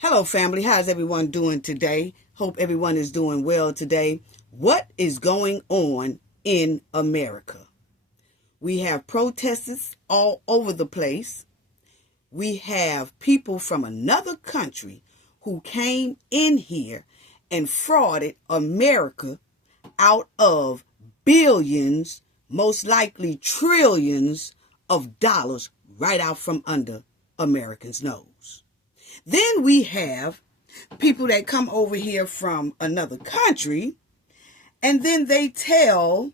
Hello, family. How's everyone doing today? Hope everyone is doing well today. What is going on in America? We have protesters all over the place. We have people from another country who came in here and frauded America out of billions, most likely trillions of dollars right out from under Americans' nose. Then we have people that come over here from another country, and then they tell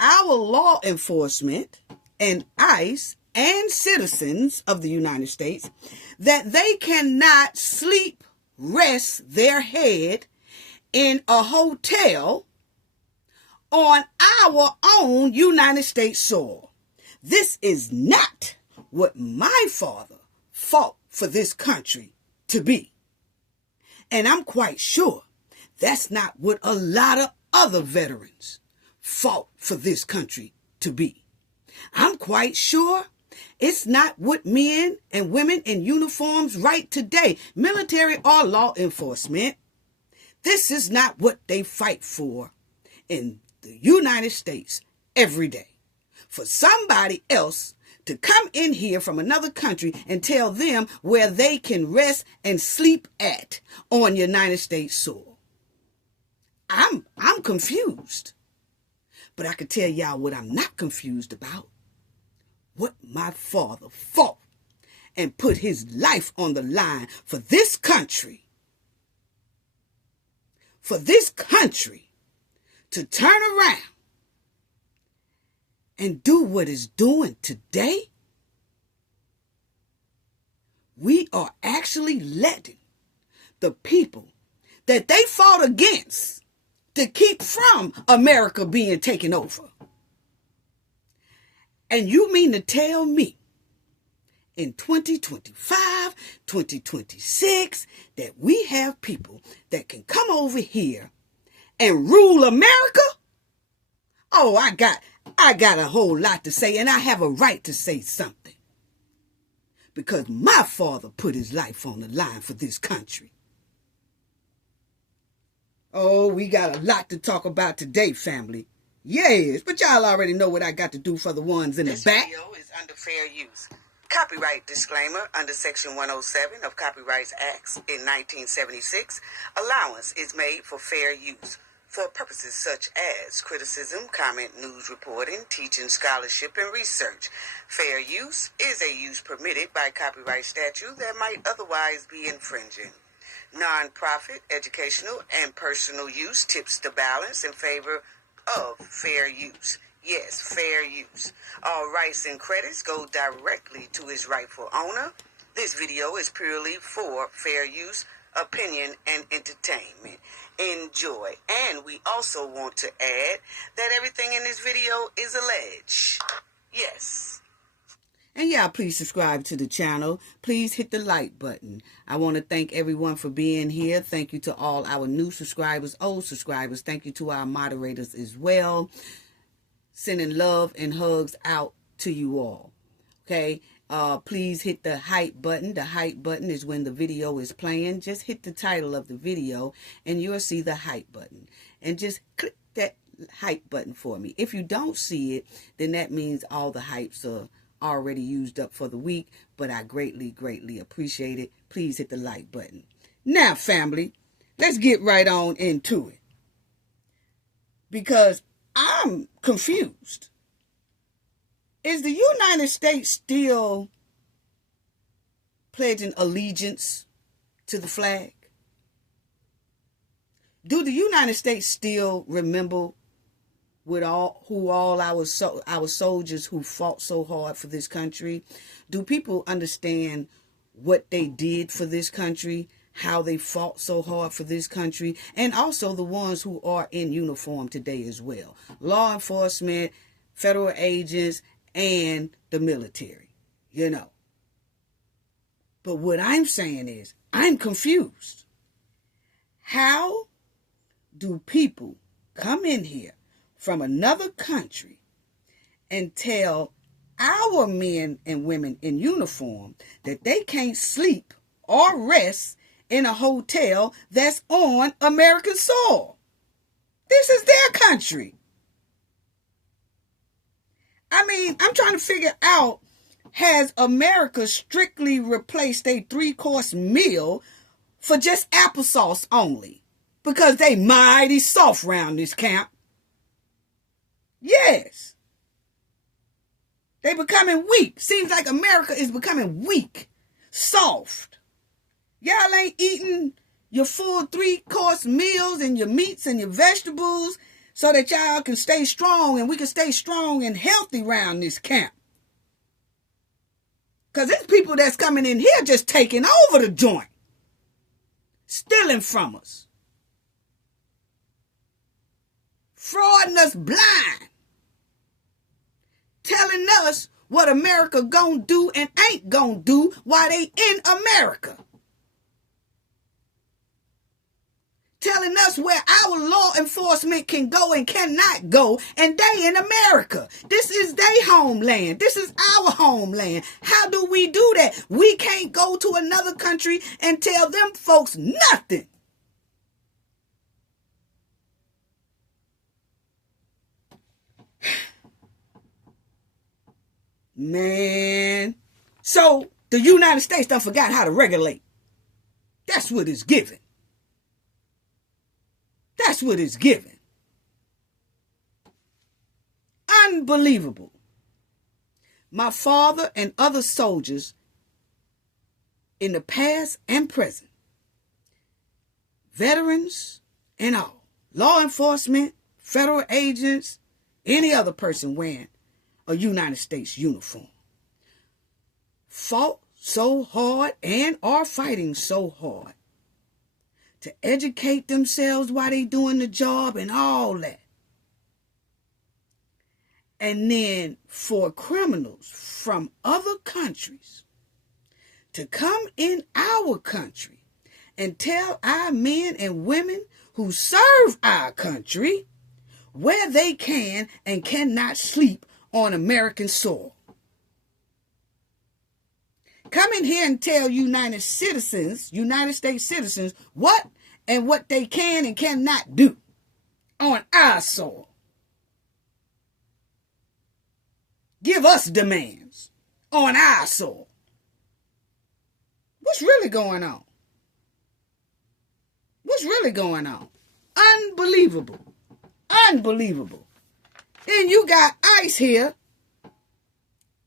our law enforcement and ICE and citizens of the United States that they cannot sleep, rest their head in a hotel on our own United States soil. This is not what my father fought for this country to be. And I'm quite sure that's not what a lot of other veterans fought for this country to be. I'm quite sure it's not what men and women in uniforms right today, military or law enforcement. This is not what they fight for in the United States every day. For somebody else to come in here from another country and tell them where they can rest and sleep at on United States soil. I'm confused. But I can tell y'all what I'm not confused about. What my father fought and put his life on the line for this country. For this country to turn around and do what it's doing today. We are actually letting the people that they fought against to keep from America being taken over. And you mean to tell me in 2025, 2026, that we have people that can come over here and rule America? Oh, I got a whole lot to say, and I have a right to say something. Because my father put his life on the line for this country. Oh, we got a lot to talk about today, family. Yes, but y'all already know what I got to do for the ones in the back. This video is under fair use. Copyright disclaimer under Section 107 of Copyrights Acts in 1976. Allowance is made for fair use for purposes such as criticism, comment, news reporting, teaching, scholarship, and research. Fair use is a use permitted by copyright statute that might otherwise be infringing. Non-profit, educational, and personal use tips the balance in favor of fair use. Yes, fair use. All rights and credits go directly to its rightful owner. This video is purely for fair use, opinion, and entertainment. Enjoy. And we also want to add that everything in this video is alleged. Yes. And y'all please subscribe to the channel. Please hit the like button. I want to thank everyone for being here. Thank you to all our new subscribers, old subscribers. Thank you to our moderators as well. Sending love and hugs out to you all. Okay. Please hit the hype button. The hype button is when the video is playing. Just hit the title of the video and you'll see the hype button. And just click that hype button for me. If you don't see it, then that means all the hypes are already used up for the week. But I greatly, greatly appreciate it. Please hit the like button. Now, family, let's get right on into it. Because I'm confused. Is the United States still pledging allegiance to the flag? Do the United States still remember all our soldiers who fought so hard for this country? Do people understand what they did for this country, how they fought so hard for this country, and also the ones who are in uniform today as well? Law enforcement, federal agents, and the military, you know. But what I'm saying is, I'm confused. How do people come in here from another country and tell our men and women in uniform that they can't sleep or rest in a hotel that's on American soil. This is their country. I mean, I'm trying to figure out, has America strictly replaced a 3-course meal for just applesauce only? Because they mighty soft round this camp. Yes. They becoming weak. Seems like America is becoming weak. Soft. Y'all ain't eating your full 3-course meals and your meats and your vegetables so that y'all can stay strong and we can stay strong and healthy around this camp. Because there's people that's coming in here just taking over the joint. Stealing from us. Frauding us blind. Telling us what America gonna do and ain't gonna do while they in America. Telling us where our law enforcement can go and cannot go, and they in America. This is their homeland. This is our homeland. How do we do that? We can't go to another country and tell them folks nothing. Man. So the United States done forgot how to regulate. That's what it's given. That's what it's given. Unbelievable. My father and other soldiers in the past and present, veterans and all, law enforcement, federal agents, any other person wearing a United States uniform, fought so hard and are fighting so hard to educate themselves while they doing the job and all that. And then for criminals from other countries to come in our country and tell our men and women who serve our country where they can and cannot sleep on American soil. Come in here and tell United States citizens, what and what they can and cannot do on our soil. Give us demands on our soil. What's really going on? What's really going on? Unbelievable. Unbelievable. Then you got ICE here.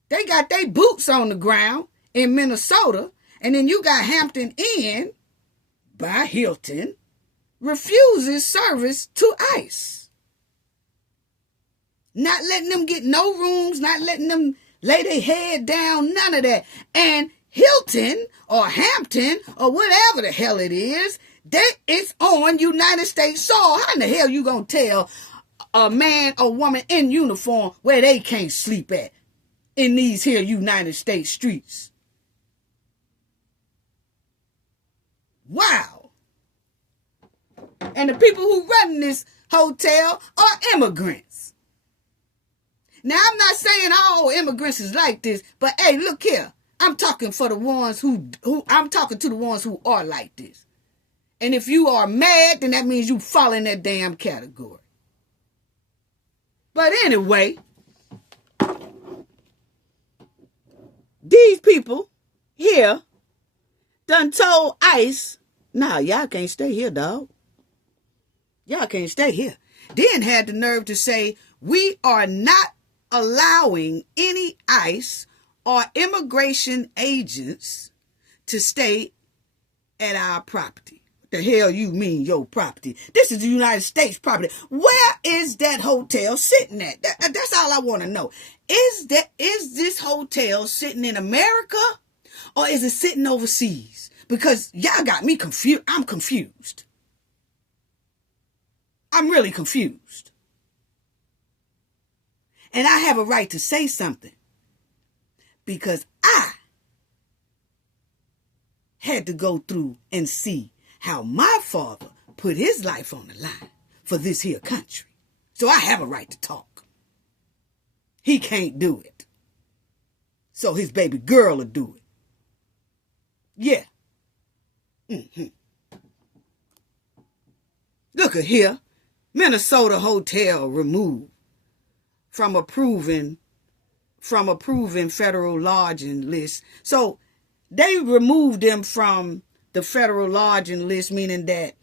They got their boots on the ground in Minnesota, and then you got Hampton Inn by Hilton refuses service to ICE. Not letting them get no rooms, not letting them lay their head down, none of that. And Hilton or Hampton or whatever the hell it is, that is on United States soil. How in the hell you gonna tell a man or woman in uniform where they can't sleep at in these here United States streets? Wow. And the people who run this hotel are immigrants. Now, I'm not saying all immigrants is like this, but hey, look here. I'm talking for the ones who I'm talking to the ones who are like this. And if you are mad, then that means you fall in that damn category. But anyway, these people here done told ICE, nah, y'all can't stay here, dog. Y'all can't stay here. Then had the nerve to say, we are not allowing any ICE or immigration agents to stay at our property. What the hell you mean your property? This is the United States property. Where is that hotel sitting at? That's all I want to know. Is this hotel sitting in America or is it sitting overseas? Because y'all got me confused. I'm confused. I'm really confused. And I have a right to say something because I had to go through and see how my father put his life on the line for this here country. So I have a right to talk. He can't do it. So his baby girl will do it. Yeah. Look at here. Minnesota hotel removed from approving federal lodging list. So they removed them from the federal lodging list, meaning that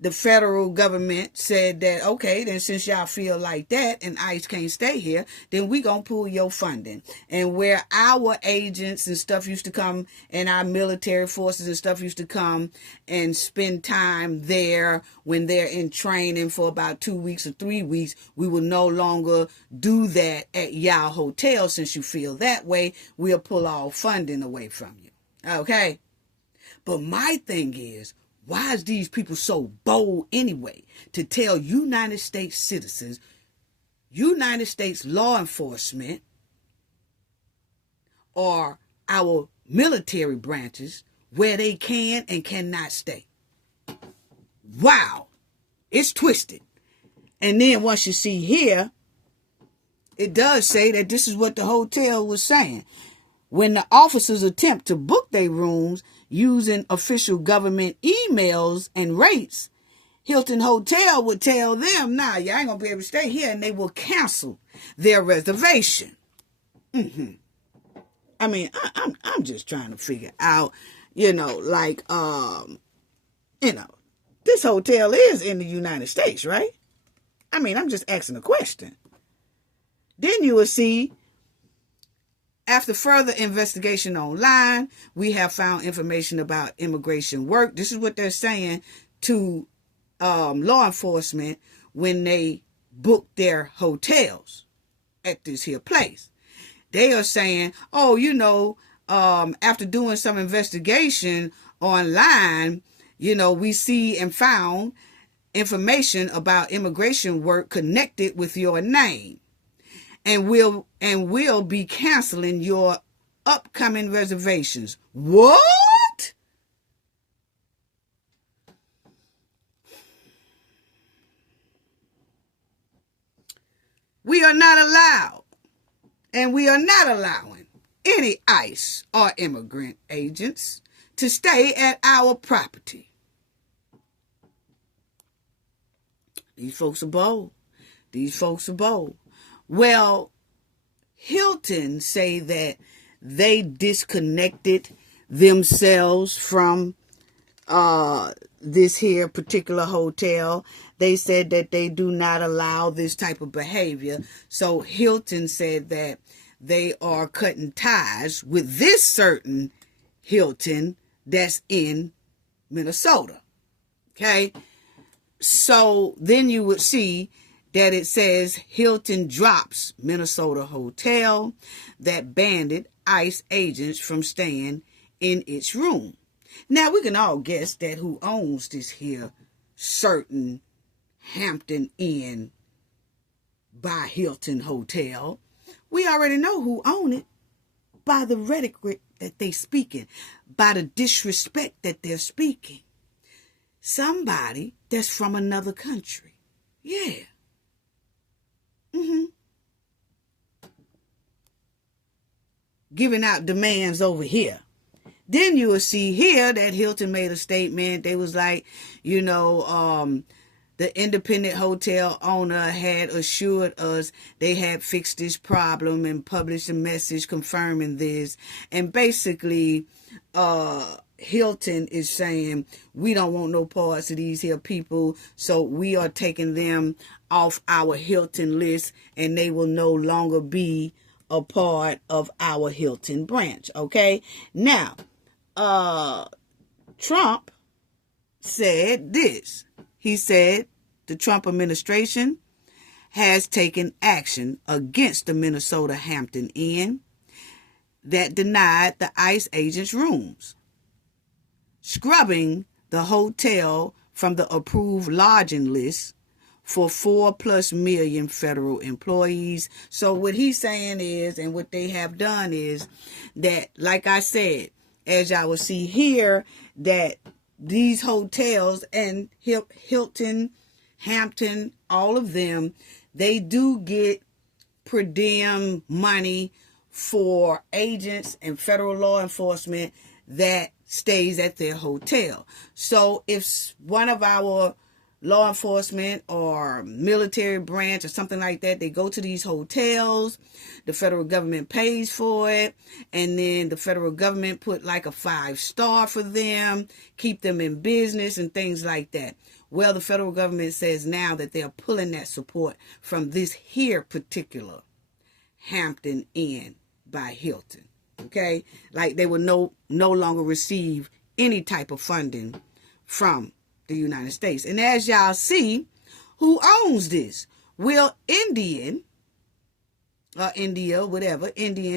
the federal government said that, okay, then since y'all feel like that and ICE can't stay here, then we gonna pull your funding. And where our agents and stuff used to come, and our military forces and stuff used to come and spend time there when they're in training for about 2 weeks or 3 weeks, we will no longer do that at y'all hotel. Since you feel that way, we'll pull all funding away from you. Okay? But my thing is, why is these people so bold anyway to tell United States citizens, United States law enforcement, or our military branches where they can and cannot stay? Wow, it's twisted. And then once you see here, it does say that this is what the hotel was saying. When the officers attempt to book their rooms using official government emails and rates, Hilton Hotel would tell them, nah, y'all ain't going to be able to stay here, and they will cancel their reservation. I mean, I'm just trying to figure out, this hotel is in the United States, right? I mean, I'm just asking a question. Then you will see, after further investigation online, we have found information about immigration work. This is what they're saying to law enforcement when they book their hotels at this here place. They are saying, after doing some investigation online, we see and found information about immigration work connected with your name. And will be canceling your upcoming reservations. What? We are not allowed, and we are not allowing any ICE or immigrant agents to stay at our property. These folks are bold. Well, Hilton say that they disconnected themselves from this here particular hotel. They said that they do not allow this type of behavior. So Hilton said that they are cutting ties with this certain Hilton that's in Minnesota. Okay? So then you would see that it says Hilton drops Minnesota hotel that banned ICE agents from staying in its room. Now, we can all guess that who owns this here certain Hampton Inn by Hilton hotel. We already know who own it by the rhetoric that they speaking, by the disrespect that they're speaking. Somebody that's from another country. Yeah. Giving out demands over here. Then you will see here that Hilton made a statement. They was like, the independent hotel owner had assured us they had fixed this problem and published a message confirming this. And basically, Hilton is saying, we don't want no parts of these here people, so we are taking them off our Hilton list, and they will no longer be a part of our Hilton branch. Okay? Now, Trump said this. He said the Trump administration has taken action against the Minnesota Hampton Inn that denied the ICE agents rooms, scrubbing the hotel from the approved lodging list for 4+ million federal employees. So what he's saying is, and what they have done is that, like I said, as y'all will see here, that these hotels and Hilton, Hampton, all of them, they do get per diem money for agents and federal law enforcement that stays at their hotel. So if one of our law enforcement or military branch or something like that, they go to these hotels, the federal government pays for it, and then the federal government put like a 5-star for them, keep them in business and things like that. Well, the federal government says now that they're pulling that support from this here particular Hampton Inn by Hilton. Okay, like they will no longer receive any type of funding from the United States. And as y'all see, who owns this? Will Indian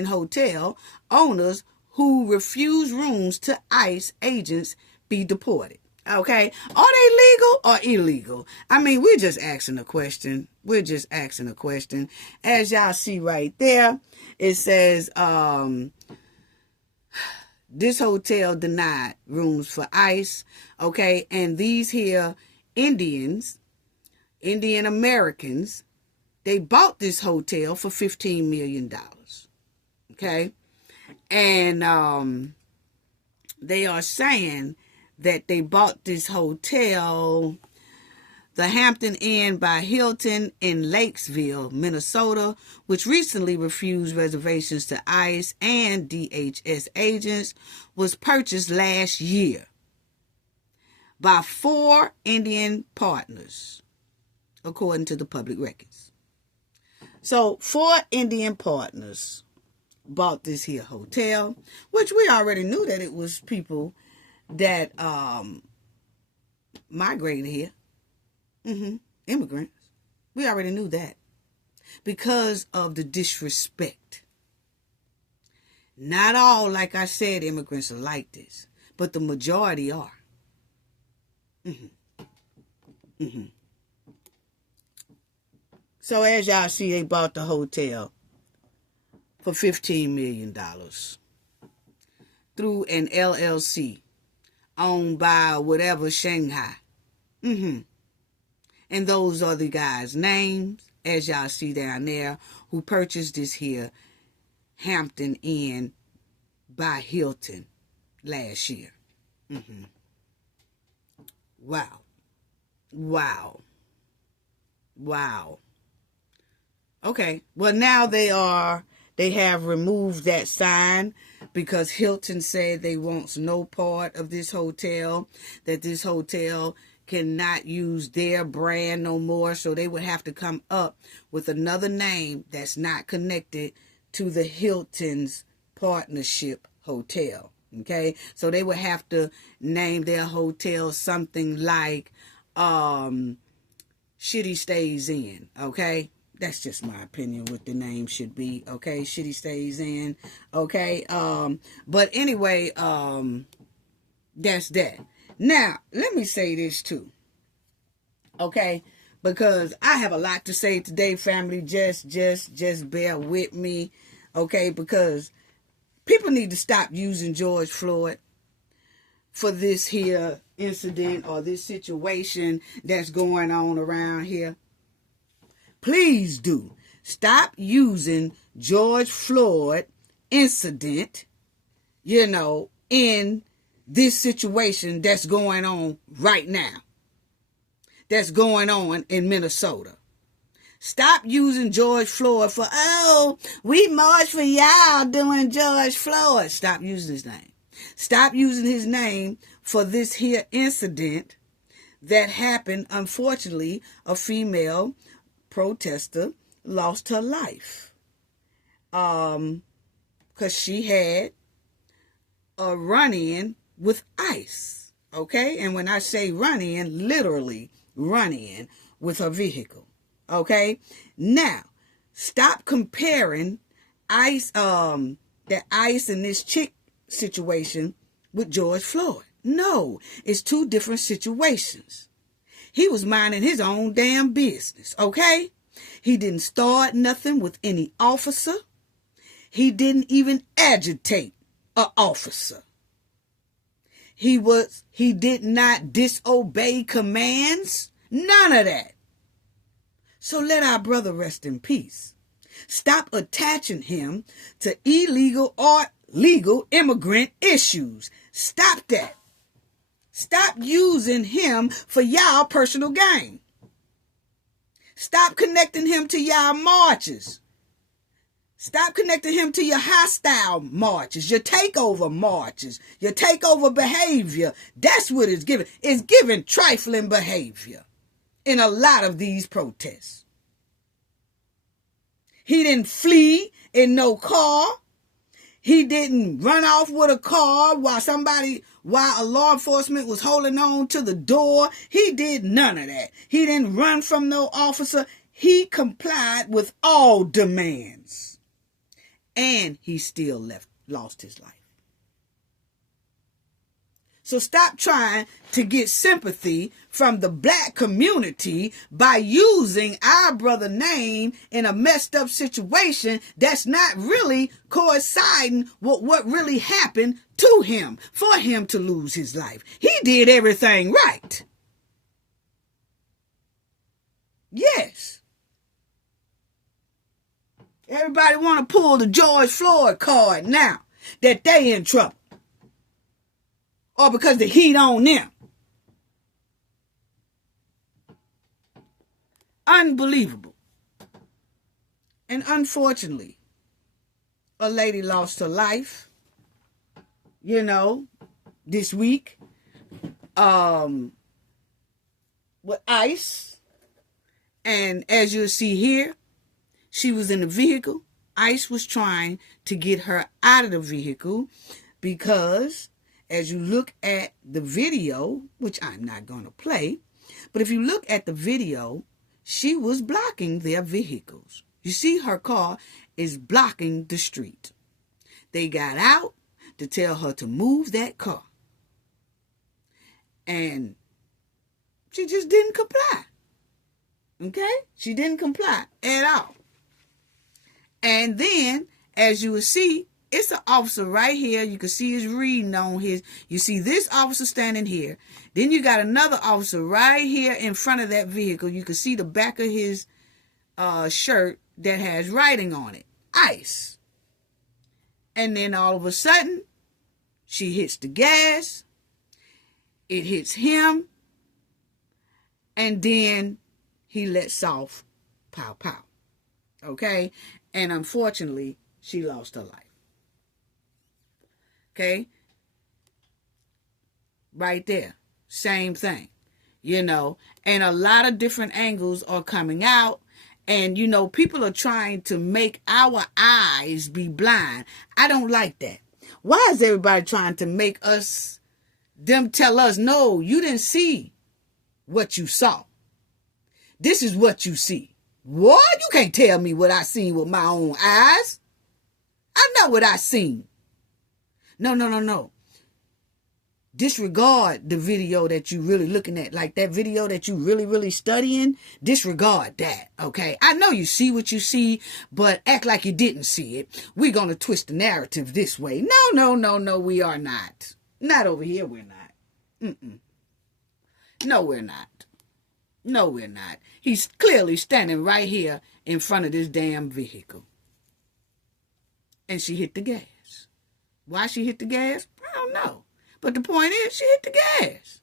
hotel owners who refuse rooms to ICE agents be deported? Okay, are they legal or illegal? I mean, we're just asking a question. As y'all see right there, it says this hotel denied rooms for ICE. Okay, and these here Indian Americans, they bought this hotel for $15 million. Okay, and they are saying that they bought this hotel, the Hampton Inn by Hilton in Lakesville, Minnesota, which recently refused reservations to ICE and DHS agents, was purchased last year by 4 Indian partners, according to the public records. So 4 Indian partners bought this here hotel, which we already knew that it was people that migrated here. Immigrants. We already knew that. Because of the disrespect. Not all, like I said, immigrants are like this, but the majority are. So as y'all see, they bought the hotel for $15 million through an LLC owned by whatever Shanghai. And those are the guys' names, as y'all see down there, who purchased this here Hampton Inn by Hilton last year. Wow. Okay, well now they have removed that sign because Hilton said they wants no part of this hotel, that this hotel cannot use their brand no more, so they would have to come up with another name that's not connected to the Hilton's partnership hotel. Okay, so they would have to name their hotel something like Shitty Stays Inn. Okay, that's just my opinion what the name should be. Okay, Shitty Stays Inn. Okay, but anyway, that's that. Now, let me say this too, okay, because I have a lot to say today, family. Just bear with me, okay, because people need to stop using George Floyd for this here incident or this situation that's going on around here. Please do. Stop using George Floyd incident, in this situation that's going on right now, that's going on in Minnesota. Stop using George Floyd for, we march for y'all doing George Floyd. Stop using his name. Stop using his name for this here incident that happened. Unfortunately, a female protester lost her life because she had a run-in with ICE, okay? And when I say run-in, literally run-in with her vehicle, okay? Now, stop comparing ICE, the ICE and this chick situation with George Floyd. No, it's 2 different situations. He was minding his own damn business, okay? He didn't start nothing with any officer. He didn't even agitate an officer. He did not disobey commands. None of that. So let our brother rest in peace. Stop attaching him to illegal or legal immigrant issues. Stop that. Stop using him for y'all personal gain. Stop connecting him to y'all marches. Stop connecting him to your hostile marches, your takeover marches, your takeover behavior. That's what it's giving. It's giving trifling behavior in a lot of these protests. He didn't flee in no car. He didn't run off with a car while a law enforcement was holding on to the door. He did none of that. He didn't run from no officer. He complied with all demands. And he still lost his life. So stop trying to get sympathy from the black community by using our brother's name in a messed up situation that's not really coinciding with what really happened to him for him to lose his life. He did everything right. Yes. Everybody want to pull the George Floyd card now that they in trouble. Or because the heat on them. Unbelievable. And unfortunately, a lady lost her life, this week, with ICE. And as you'll see here, she was in a vehicle. ICE was trying to get her out of the vehicle because, as you look at the video, which I'm not going to play, but if you look at the video, she was blocking their vehicles. You see, her car is blocking the street. They got out to tell her to move that car. And she just didn't comply. Okay? She didn't comply at all. And then, as you will see, it's an officer right here. You can see his reading on his. You see this officer standing here. Then you got another officer right here in front of that vehicle. You can see the back of his shirt that has writing on it. ICE. And then all of a sudden, she hits the gas. It hits him. And then he lets off pow pow. Okay? And unfortunately, she lost her life. Okay? Right there. Same thing. And a lot of different angles are coming out. And, people are trying to make our eyes be blind. I don't like that. Why is everybody trying to make them tell us, no, you didn't see what you saw. This is what you see. What? You can't tell me what I seen with my own eyes. I know what I seen. No. Disregard the video that you really looking at. Like that video that you really studying. Disregard that, okay? I know you see what you see, but act like you didn't see it. We're going to twist the narrative this way. No, we are not. Not over here, we're not. No, we're not. No, we're not. He's clearly standing right here in front of this damn vehicle. And she hit the gas. Why she hit the gas? I don't know. But the point is, she hit the gas.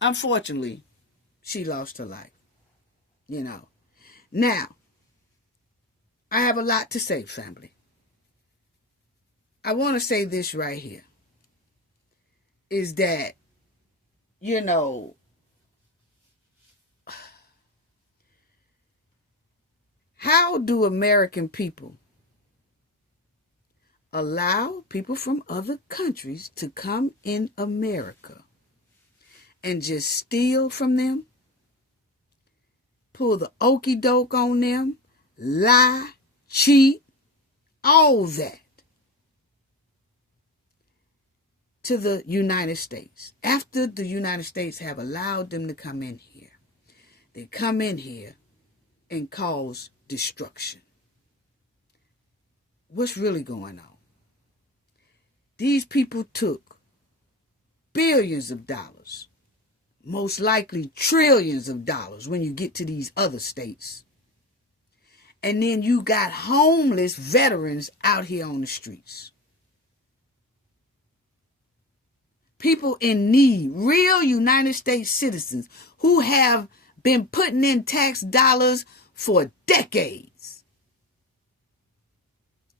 Unfortunately, she lost her life. Now, I have a lot to say, family. I want to say this right here. Is that, how do American people allow people from other countries to come in America and just steal from them, pull the okie doke on them, lie, cheat, all that to the United States? After the United States have allowed them to come in here, they come in here and cause destruction. What's really going on? These people took billions of dollars, most likely trillions of dollars when you get to these other states, And then you got homeless veterans out here on the streets. People in need, real United States citizens who have been putting in tax dollars for decades.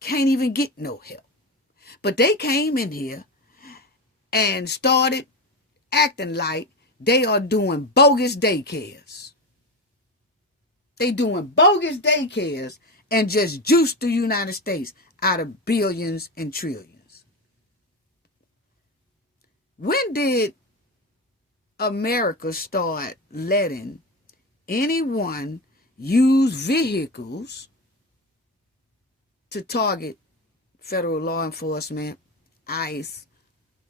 Can't even get no help. But they came in here and started acting like they are doing bogus daycares. They doing bogus daycares and just juice the United States out of billions and trillions. When did America start letting anyone use vehicles to target federal law enforcement, ICE,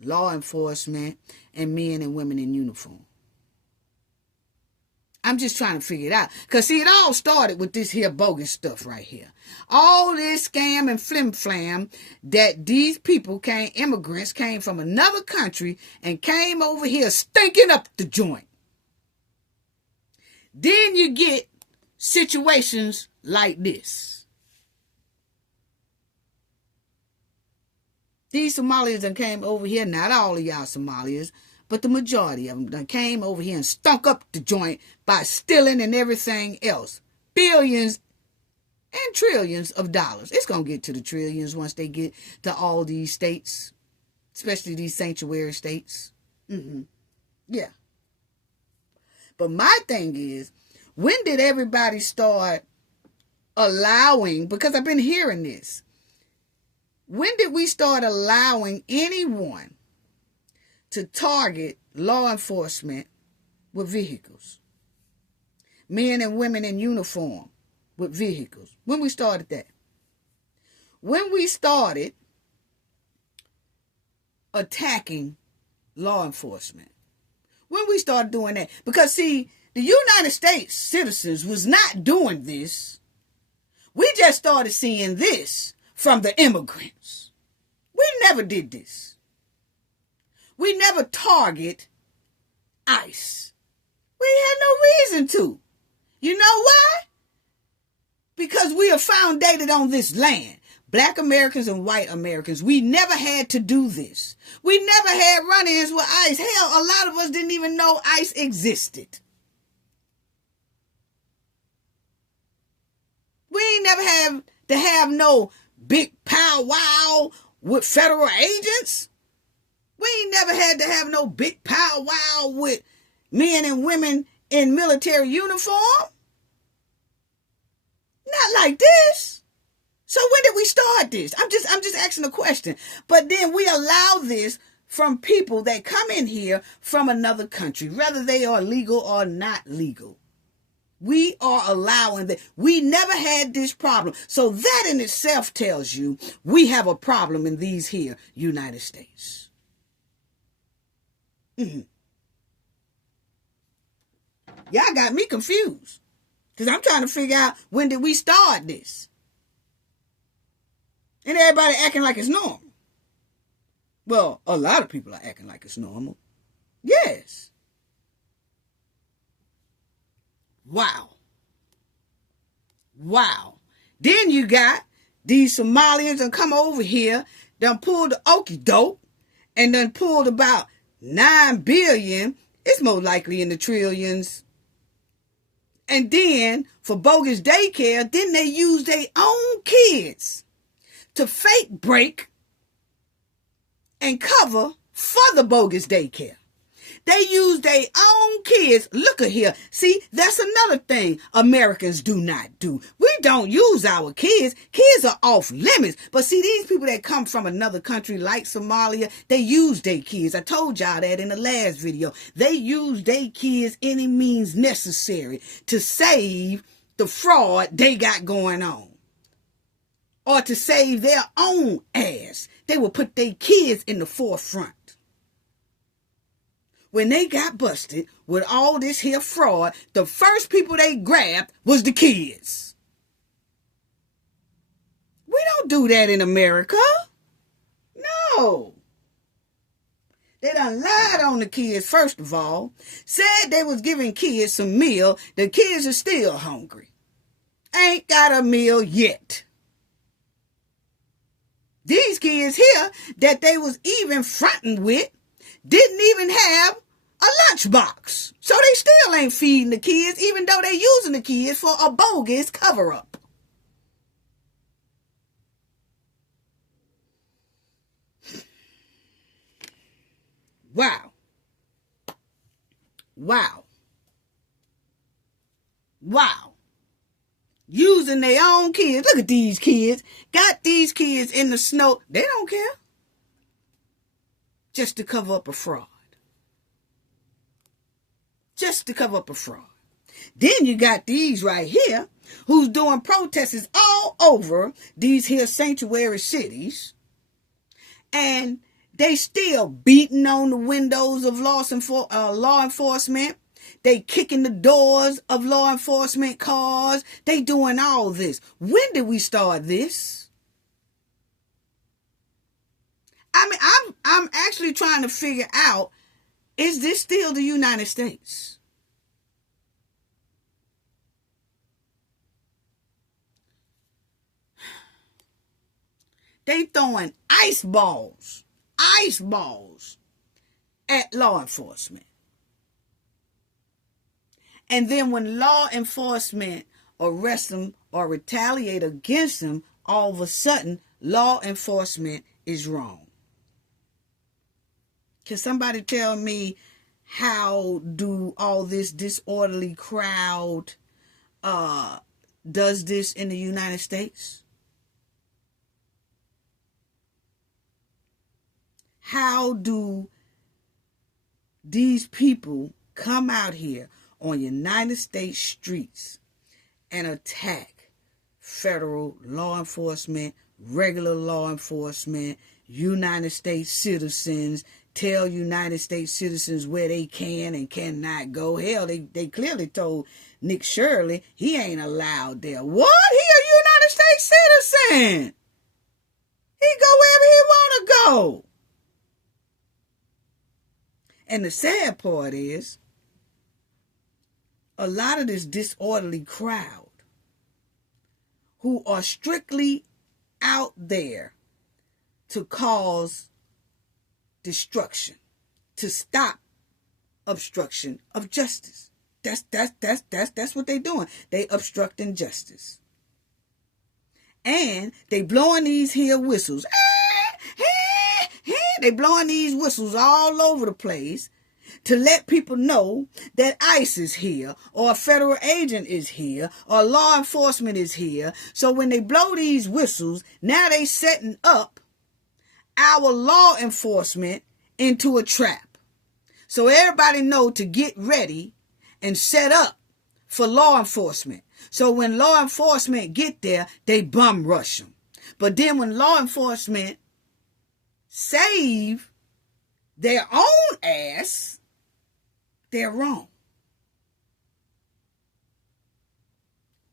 law enforcement, and men and women in uniform? I'm just trying to figure it out. Because, see, it all started with this here bogus stuff right here. All this scam and flim-flam that these people immigrants came from another country and came over here stinking up the joint. Then you get situations like this. These Somalians that came over here, not all of y'all Somalians, but the majority of them done came over here and stunk up the joint by stealing and everything else. Billions and trillions of dollars. It's going to get to the trillions once they get to all these states, especially these sanctuary states. Yeah. But my thing is, when did everybody start allowing, because I've been hearing this, when did we start allowing anyone to target law enforcement with vehicles? Men and women in uniform with vehicles. When we started that? When we started attacking law enforcement. When we started doing that. Because, see, the United States citizens was not doing this. We just started seeing this from the immigrants. We never did this. We never target ICE. We had no reason to. You know why? Because we are foundated on this land. Black Americans and white Americans, we never had to do this. We never had run-ins with ICE. Hell, a lot of us didn't even know ICE existed. We ain't never had to have no big powwow with federal agents. We ain't never had to have no big powwow with men and women in military uniform. Not like this. So when did we start this? I'm just asking a question. But then we allow this from people that come in here from another country, whether they are legal or not legal. We are allowing that. We never had this problem. So that in itself tells you we have a problem in these here United States. Y'all got me confused. Because I'm trying to figure out when did we start this. And everybody acting like it's normal. Well, a lot of people are acting like it's normal. Yes. Wow. Then you got these Somalians that come over here, done pulled the okie doke, and done pulled about 9 billion. It's more likely in the trillions. And then for bogus daycare, then they use their own kids to fake break and cover for the bogus daycare. They use their own kids. Look at here. See, that's another thing Americans do not do. We don't use our kids. Kids are off limits. But see, these people that come from another country like Somalia, they use their kids. I told y'all that in the last video. They use their kids any means necessary to save the fraud they got going on. Or to save their own ass. They will put their kids in the forefront. When they got busted with all this here fraud, the first people they grabbed was the kids. We don't do that in America. No. They done lied on the kids, first of all. Said they was giving kids some meal. The kids are still hungry. ain't got a meal yet. These kids here that they was even fronting with didn't even have a lunchbox. So they still ain't feeding the kids, even though they using the kids for a bogus cover-up. Wow. Wow. Wow. Using their own kids. Look at these kids. Got these kids in the snow. They don't care. Just to cover up a fraud. Just to cover up a fraud. Then you got these right here who's doing protests all over these here sanctuary cities. And they still beating on the windows of law enforcement. They kicking the doors of law enforcement cars. They doing all this. When did we start this? I mean, I'm actually trying to figure out, is this still the United States? They throwing ice balls at law enforcement. And then when law enforcement arrest them or retaliate against them, all of a sudden, law enforcement is wrong. Can somebody tell me, how do all this disorderly crowd does this in the United States? How do these people come out here on United States streets and attack federal law enforcement, regular law enforcement, United States citizens, tell United States citizens where they can and cannot go? Hell, they clearly told Nick Shirley he ain't allowed there. What? He a United States citizen. He go wherever he want to go. And the sad part is, a lot of this disorderly crowd who are strictly out there to cause destruction, to stop obstruction of justice. That's what they doing. They obstructing justice. And they blowing these here whistles. They blowing these whistles all over the place to let people know that ICE is here, or a federal agent is here, or law enforcement is here. So when they blow these whistles, now they setting up our law enforcement into a trap. So everybody know to get ready and set up for law enforcement. So when law enforcement get there, they bum rush them. But then when law enforcement save their own ass, they're wrong.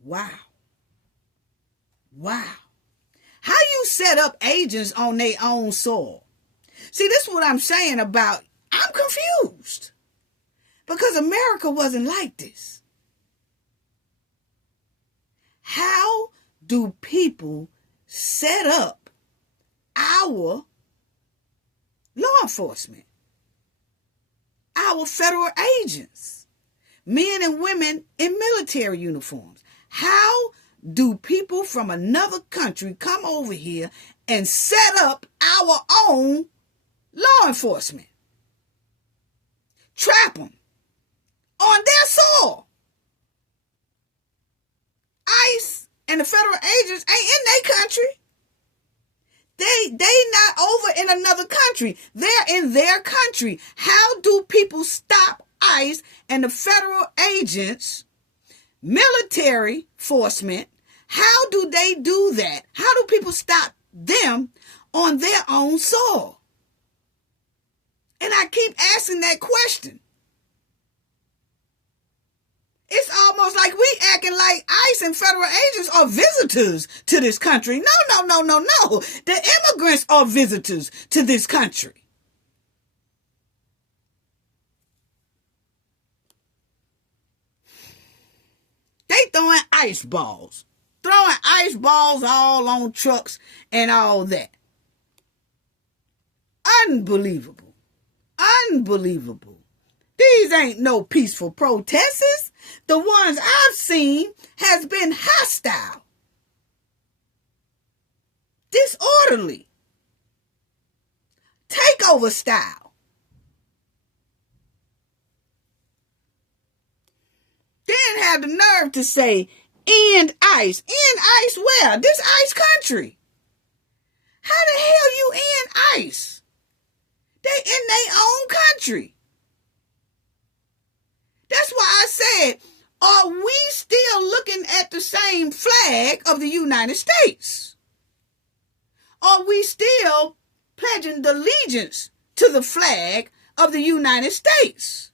Wow. Wow. How you set up agents on their own soil? See, this is what I'm saying about, I'm confused. Because America wasn't like this. How do people set up our law enforcement, our federal agents, men and women in military uniforms? How do people from another country come over here and set up our own law enforcement? Trap them on their soil. ICE and the federal agents ain't in their country. They not over in another country. They're in their country. How do people stop ICE and the federal agents, military enforcement? How do they do that? How do people stop them on their own soil? And I keep asking that question. It's almost like we acting like ICE and federal agents are visitors to this country. No. The immigrants are visitors to this country. They they throwing ice balls. Throwing ice balls all on trucks and all that. Unbelievable. Unbelievable. These ain't no peaceful protesters. The ones I've seen has been hostile. Disorderly. Takeover style. Then have the nerve to say, end ICE. End ICE where? This ICE country. How the hell you end ICE? They in their own country. That's why I said, are we still looking at the same flag of the United States? Are we still pledging allegiance to the flag of the United States?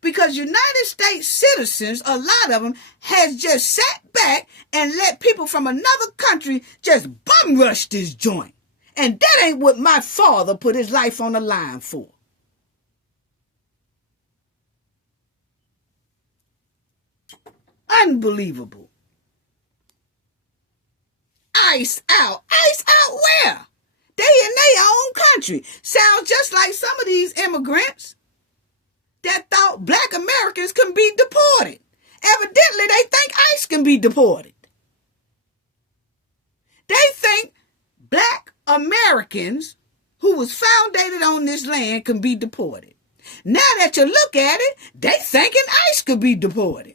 Because United States citizens, a lot of them, has just sat back and let people from another country just bum rush this joint. And that ain't what my father put his life on the line for. Unbelievable. ICE out. ICE out where? They in their own country. Sounds just like some of these immigrants that thought black Americans can be deported. Evidently, they think ICE can be deported. They think black Americans who was founded on this land can be deported. Now that you look at it, they thinking ICE could be deported.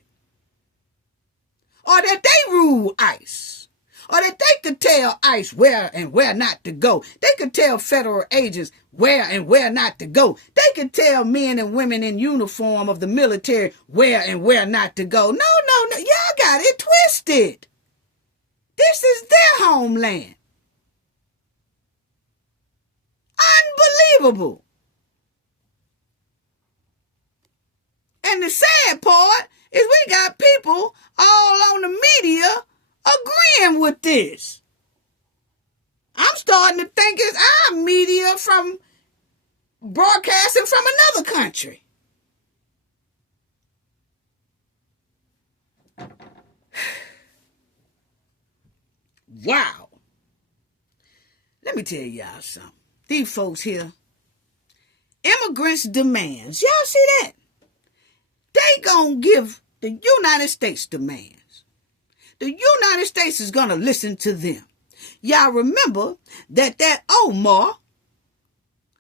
Or that they rule ICE. Or that they could tell ICE where and where not to go. They could tell federal agents where and where not to go. They could tell men and women in uniform of the military where and where not to go. No. Y'all got it twisted. This is their homeland. Unbelievable. And the sad part is we got people all on the media agreeing with this. I'm starting to think it's our media from broadcasting from another country. Wow. Let me tell y'all something. These folks here, immigrants' demands. Y'all see that? They gonna give the United States demands. The United States is gonna listen to them. Y'all remember that Omar,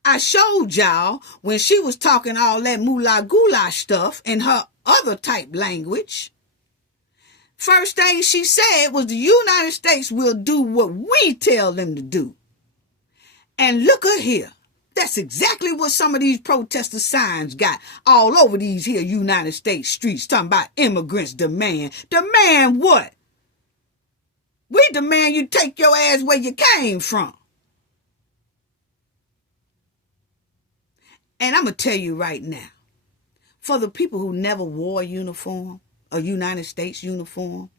I showed y'all when she was talking all that moolah goulash stuff in her other type language. First thing she said was the United States will do what we tell them to do. And look at here. That's exactly what some of these protester signs got all over these here United States streets talking about immigrants demand. Demand what? We demand you take your ass where you came from. And I'm going to tell you right now, for the people who never wore a uniform, a United States uniform,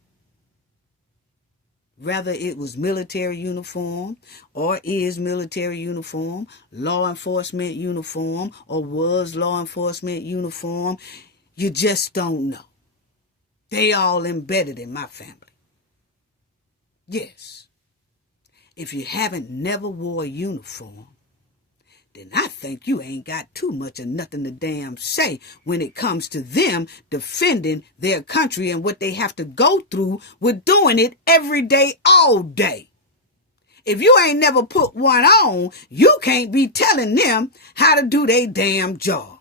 whether it was military uniform or is military uniform, law enforcement uniform or was law enforcement uniform, you just don't know. They all embedded in my family. Yes. If you haven't never wore a uniform, then I think you ain't got too much of nothing to damn say when it comes to them defending their country and what they have to go through with doing it every day, all day. If you ain't never put one on, you can't be telling them how to do their damn job.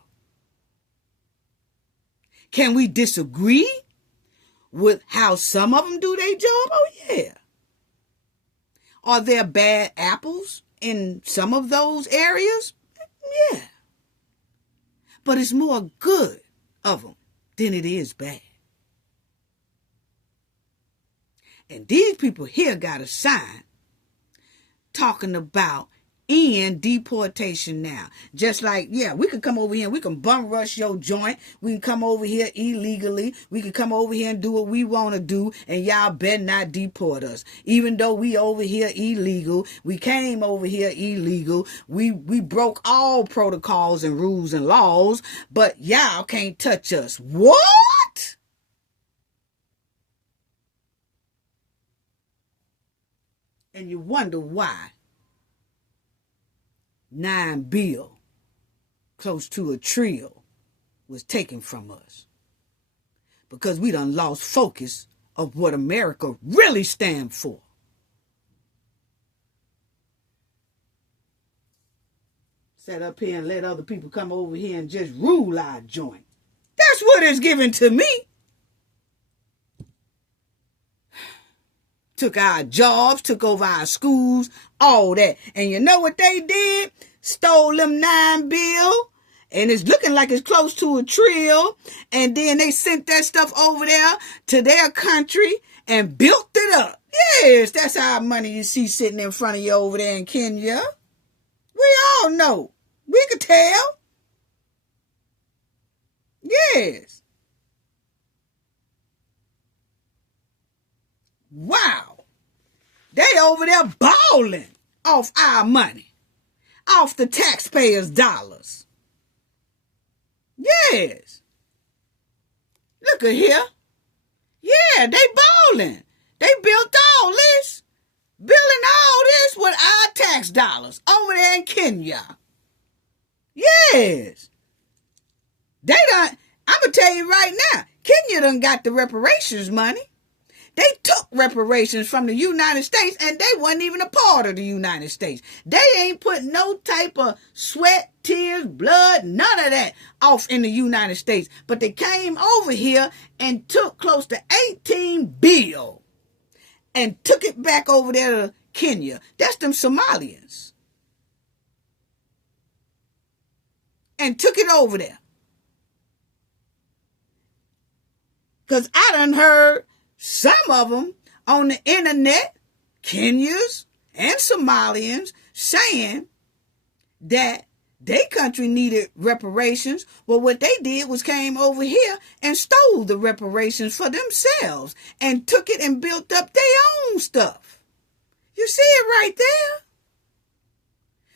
Can we disagree with how some of them do their job? Oh, yeah. Are there bad apples in some of those areas? Yeah. But it's more good of them than it is bad. And these people here got a sign talking about end deportation now. Just like, yeah, we could come over here and we can bum rush your joint. We can come over here illegally. We can come over here and do what we want to do, and y'all better not deport us. Even though we over here illegal, we came over here illegal. We broke all protocols and rules and laws, but y'all can't touch us. What? And you wonder why $9 billion, close to $1 trillion, was taken from us. Because we done lost focus of what America really stands for. Set up here and let other people come over here and just rule our joint. That's what it's given to me. Took our jobs, took over our schools, all that. And you know what they did? Stole them $9 billion. And it's looking like it's close to $1 trillion. And then they sent that stuff over there to their country and built it up. Yes, that's our money you see sitting in front of you over there in Kenya. We all know. We could tell. Yes. Wow. They over there balling off our money. Off the taxpayers' dollars. Yes. Look at here. Yeah, they balling. They built all this. Building all this with our tax dollars over there in Kenya. Yes. They done, I'm going to tell you right now, Kenya done got the reparations money. They took reparations from the United States and they wasn't even a part of the United States. They ain't put no type of sweat, tears, blood, none of that off in the United States. But they came over here and took close to $18 billion and took it back over there to Kenya. That's them Somalians. And took it over there. Because I done heard some of them on the internet, Kenyans and Somalians, saying that their country needed reparations. Well, what they did was came over here and stole the reparations for themselves and took it and built up their own stuff. You see it right there?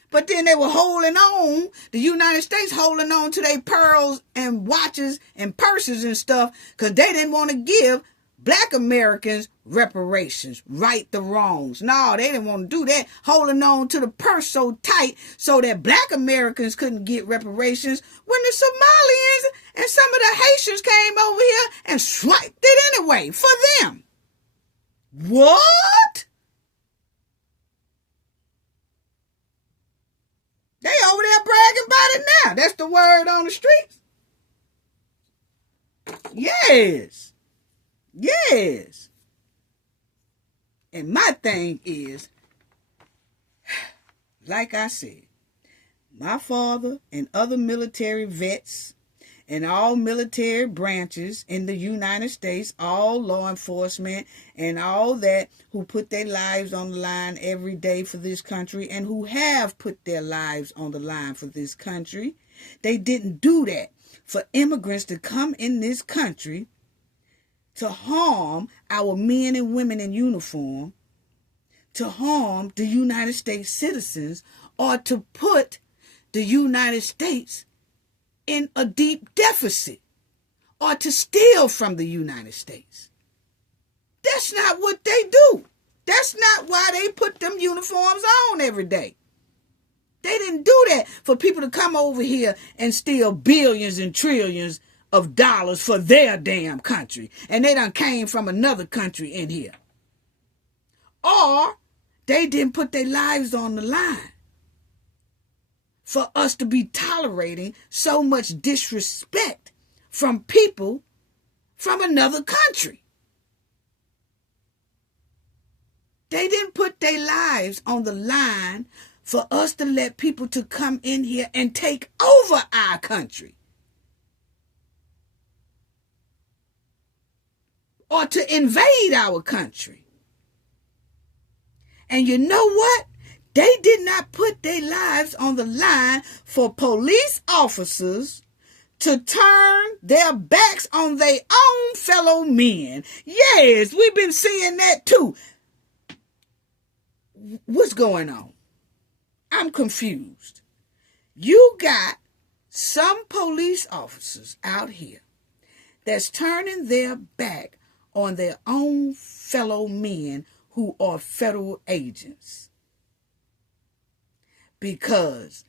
But then they were holding on, the United States holding on to their pearls and watches and purses and stuff because they didn't want to give Black Americans reparations, right the wrongs. No, they didn't want to do that, holding on to the purse so tight so that Black Americans couldn't get reparations when the Somalians and some of the Haitians came over here and swiped it anyway for them. What? They over there bragging about it now. That's the word on the streets. Yes. Yes. And my thing is, like I said, my father and other military vets and all military branches in the United States, all law enforcement and all that who put their lives on the line every day for this country and who have put their lives on the line for this country, they didn't do that for immigrants to come in this country to harm our men and women in uniform, to harm the United States citizens, or to put the United States in a deep deficit, or to steal from the United States. That's not what they do. That's not why they put them uniforms on every day. They didn't do that for people to come over here and steal billions and trillions of dollars for their damn country. And they done came from another country in here. Or they didn't put their lives on the line for us to be tolerating so much disrespect from people from another country. They didn't put their lives on the line for us to let people to come in here and take over our country. Or to invade our country. And you know what? They did not put their lives on the line for police officers to turn their backs on their own fellow men. Yes, we've been seeing that too. What's going on? I'm confused. You got some police officers out here that's turning their back on their own fellow men who are federal agents, because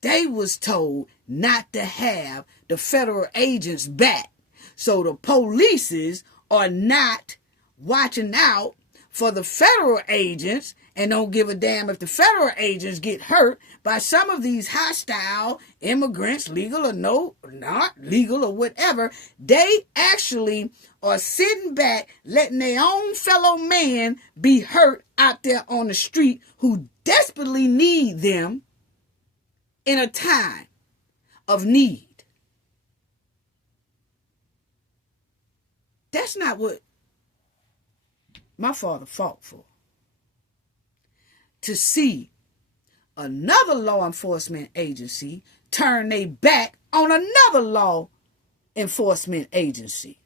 they was told not to have the federal agents back. So the polices are not watching out for the federal agents and don't give a damn if the federal agents get hurt by some of these hostile immigrants, legal or no, not legal or whatever. They actually are sitting back letting their own fellow man be hurt out there on the street who desperately need them in a time of need. That's not what my father fought for. To see another law enforcement agency turn their back on another law enforcement agency.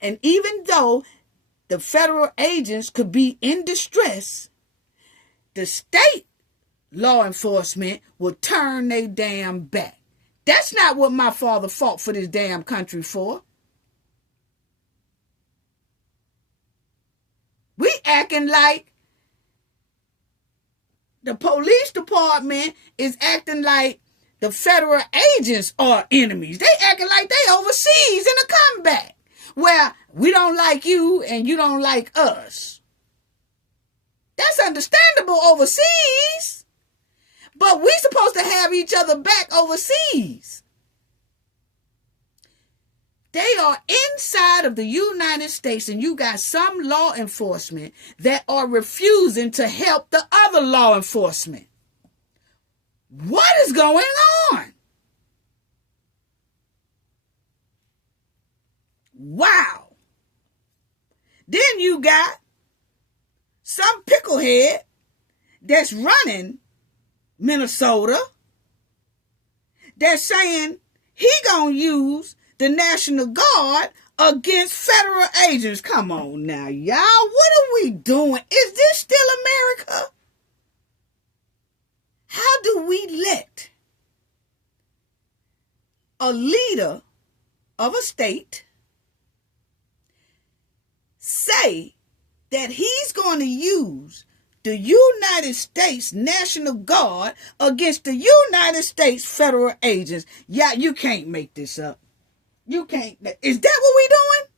And even though the federal agents could be in distress, the state law enforcement will turn their damn back. That's not what my father fought for this damn country for. We acting like the police department is acting like the federal agents are enemies. They acting like they overseas in a comeback where we don't like you and you don't like us. That's understandable overseas, but we supposed to have each other back overseas. They are inside of the United States, and you got some law enforcement that are refusing to help the other law enforcement. What is going on? Wow. Then you got some picklehead that's running Minnesota that's saying he gonna use the National Guard against federal agents. Come on now, y'all. What are we doing? Is this still America? How do we let a leader of a state say that he's going to use the United States National Guard against the United States federal agents? Yeah, you can't make this up. You can't. Is that what we doing?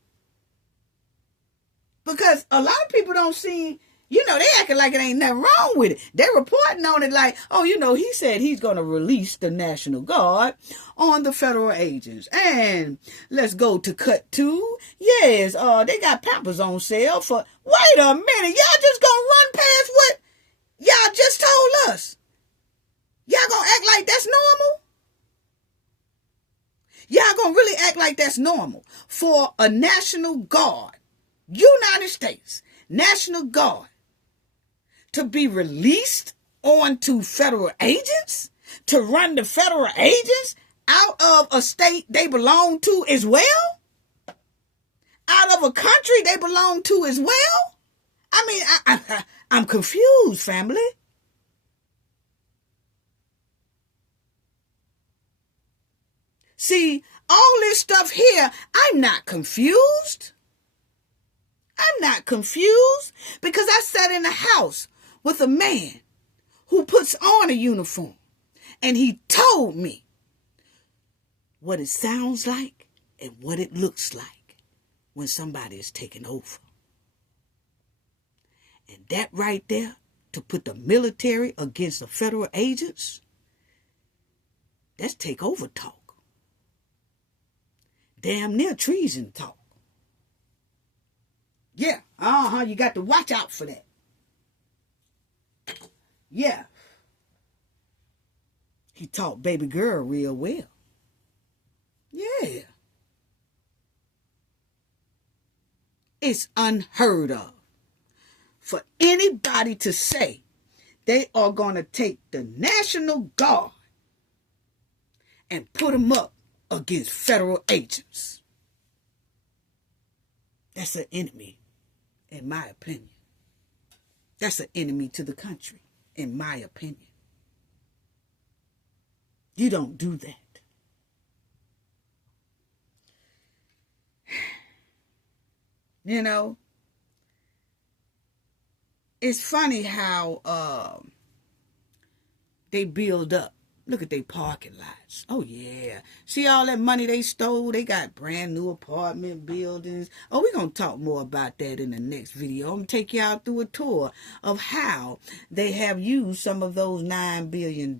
Because a lot of people don't see, they acting like it ain't nothing wrong with it. They're reporting on it like, he said he's going to release the National Guard on the federal agents. And let's go to cut 2. Yes, they got Pampers on sale for, wait a minute, y'all just going to run past what y'all just told us? Y'all going to act like that's normal? Y'all gonna really act like that's normal for a National Guard, United States National Guard, to be released onto federal agents, to run the federal agents out of a state they belong to as well? Out of a country they belong to as well? I mean, I'm confused, family. See, all this stuff here, I'm not confused. I'm not confused because I sat in the house with a man who puts on a uniform, and he told me what it sounds like and what it looks like when somebody is taking over. And that right there, to put the military against the federal agents, that's takeover talk. Damn near treason talk. Yeah, you got to watch out for that. Yeah. He taught baby girl real well. Yeah. It's unheard of for anybody to say they are going to take the National Guard and put them up against federal agents. That's an enemy, in my opinion. That's an enemy to the country, in my opinion. You don't do that. It's funny how they build up. Look at their parking lots. Oh, yeah. See all that money they stole? They got brand new apartment buildings. Oh, we're going to talk more about that in the next video. I'm going to take y'all through a tour of how they have used some of those $9 billion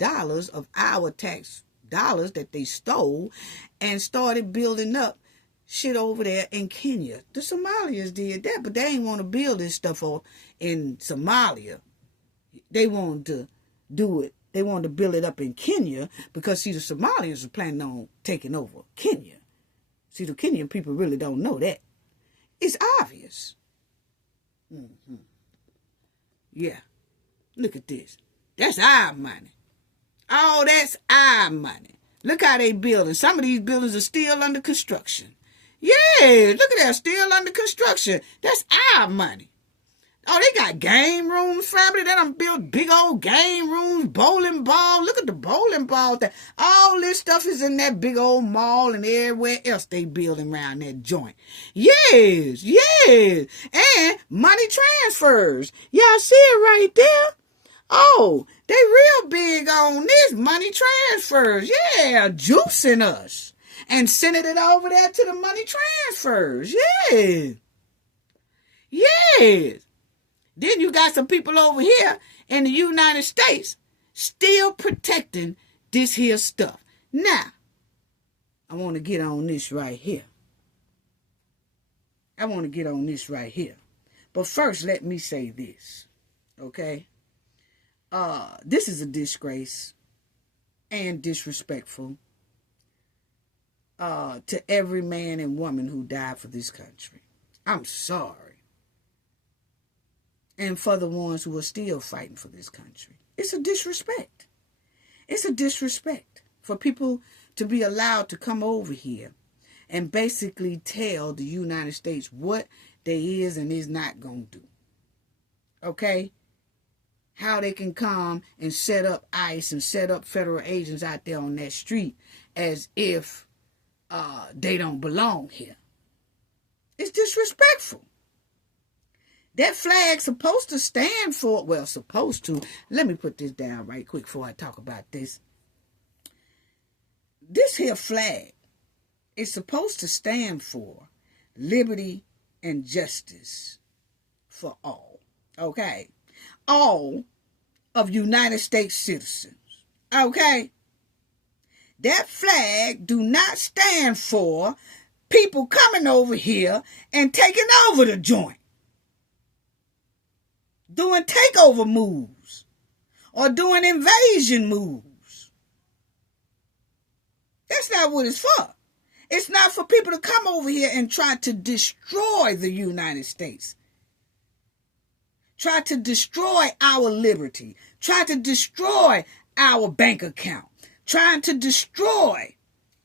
of our tax dollars that they stole and started building up shit over there in Kenya. The Somalians did that, but they ain't want to build this stuff in Somalia. They wanted to do it. They wanted to build it up in Kenya because, see, the Somalians are planning on taking over Kenya. See, the Kenyan people really don't know that. It's obvious. Yeah. Look at this. That's our money. Oh, that's our money. Look how they building. Some of these buildings are still under construction. Yeah, look at that. Still under construction. That's our money. Oh, they got game rooms, family. They done built big old game rooms, bowling ball. Look at the bowling ball. All this stuff is in that big old mall and everywhere else they building around that joint. Yes. And money transfers. Y'all see it right there? Oh, they real big on this money transfers. Yeah, juicing us. And sending it over there to the money transfers. Yeah. Yes. Then you got some people over here in the United States still protecting this here stuff. Now, I want to get on this right here. But first, let me say this, okay? This is a disgrace and disrespectful to every man and woman who died for this country. I'm sorry. And for the ones who are still fighting for this country. It's a disrespect. It's a disrespect for people to be allowed to come over here and basically tell the United States what they is and is not going to do. Okay? How they can come and set up ICE and set up federal agents out there on that street as if they don't belong here. It's disrespectful. That flag's supposed to stand for, well, supposed to. Let me put this down right quick before I talk about this. This here flag is supposed to stand for liberty and justice for all. Okay? All of United States citizens. Okay? That flag do not stand for people coming over here and taking over the joint. Doing takeover moves or doing invasion moves. That's not what it's for. It's not for people to come over here and try to destroy the United States. Try to destroy our liberty. Try to destroy our bank account. Trying to destroy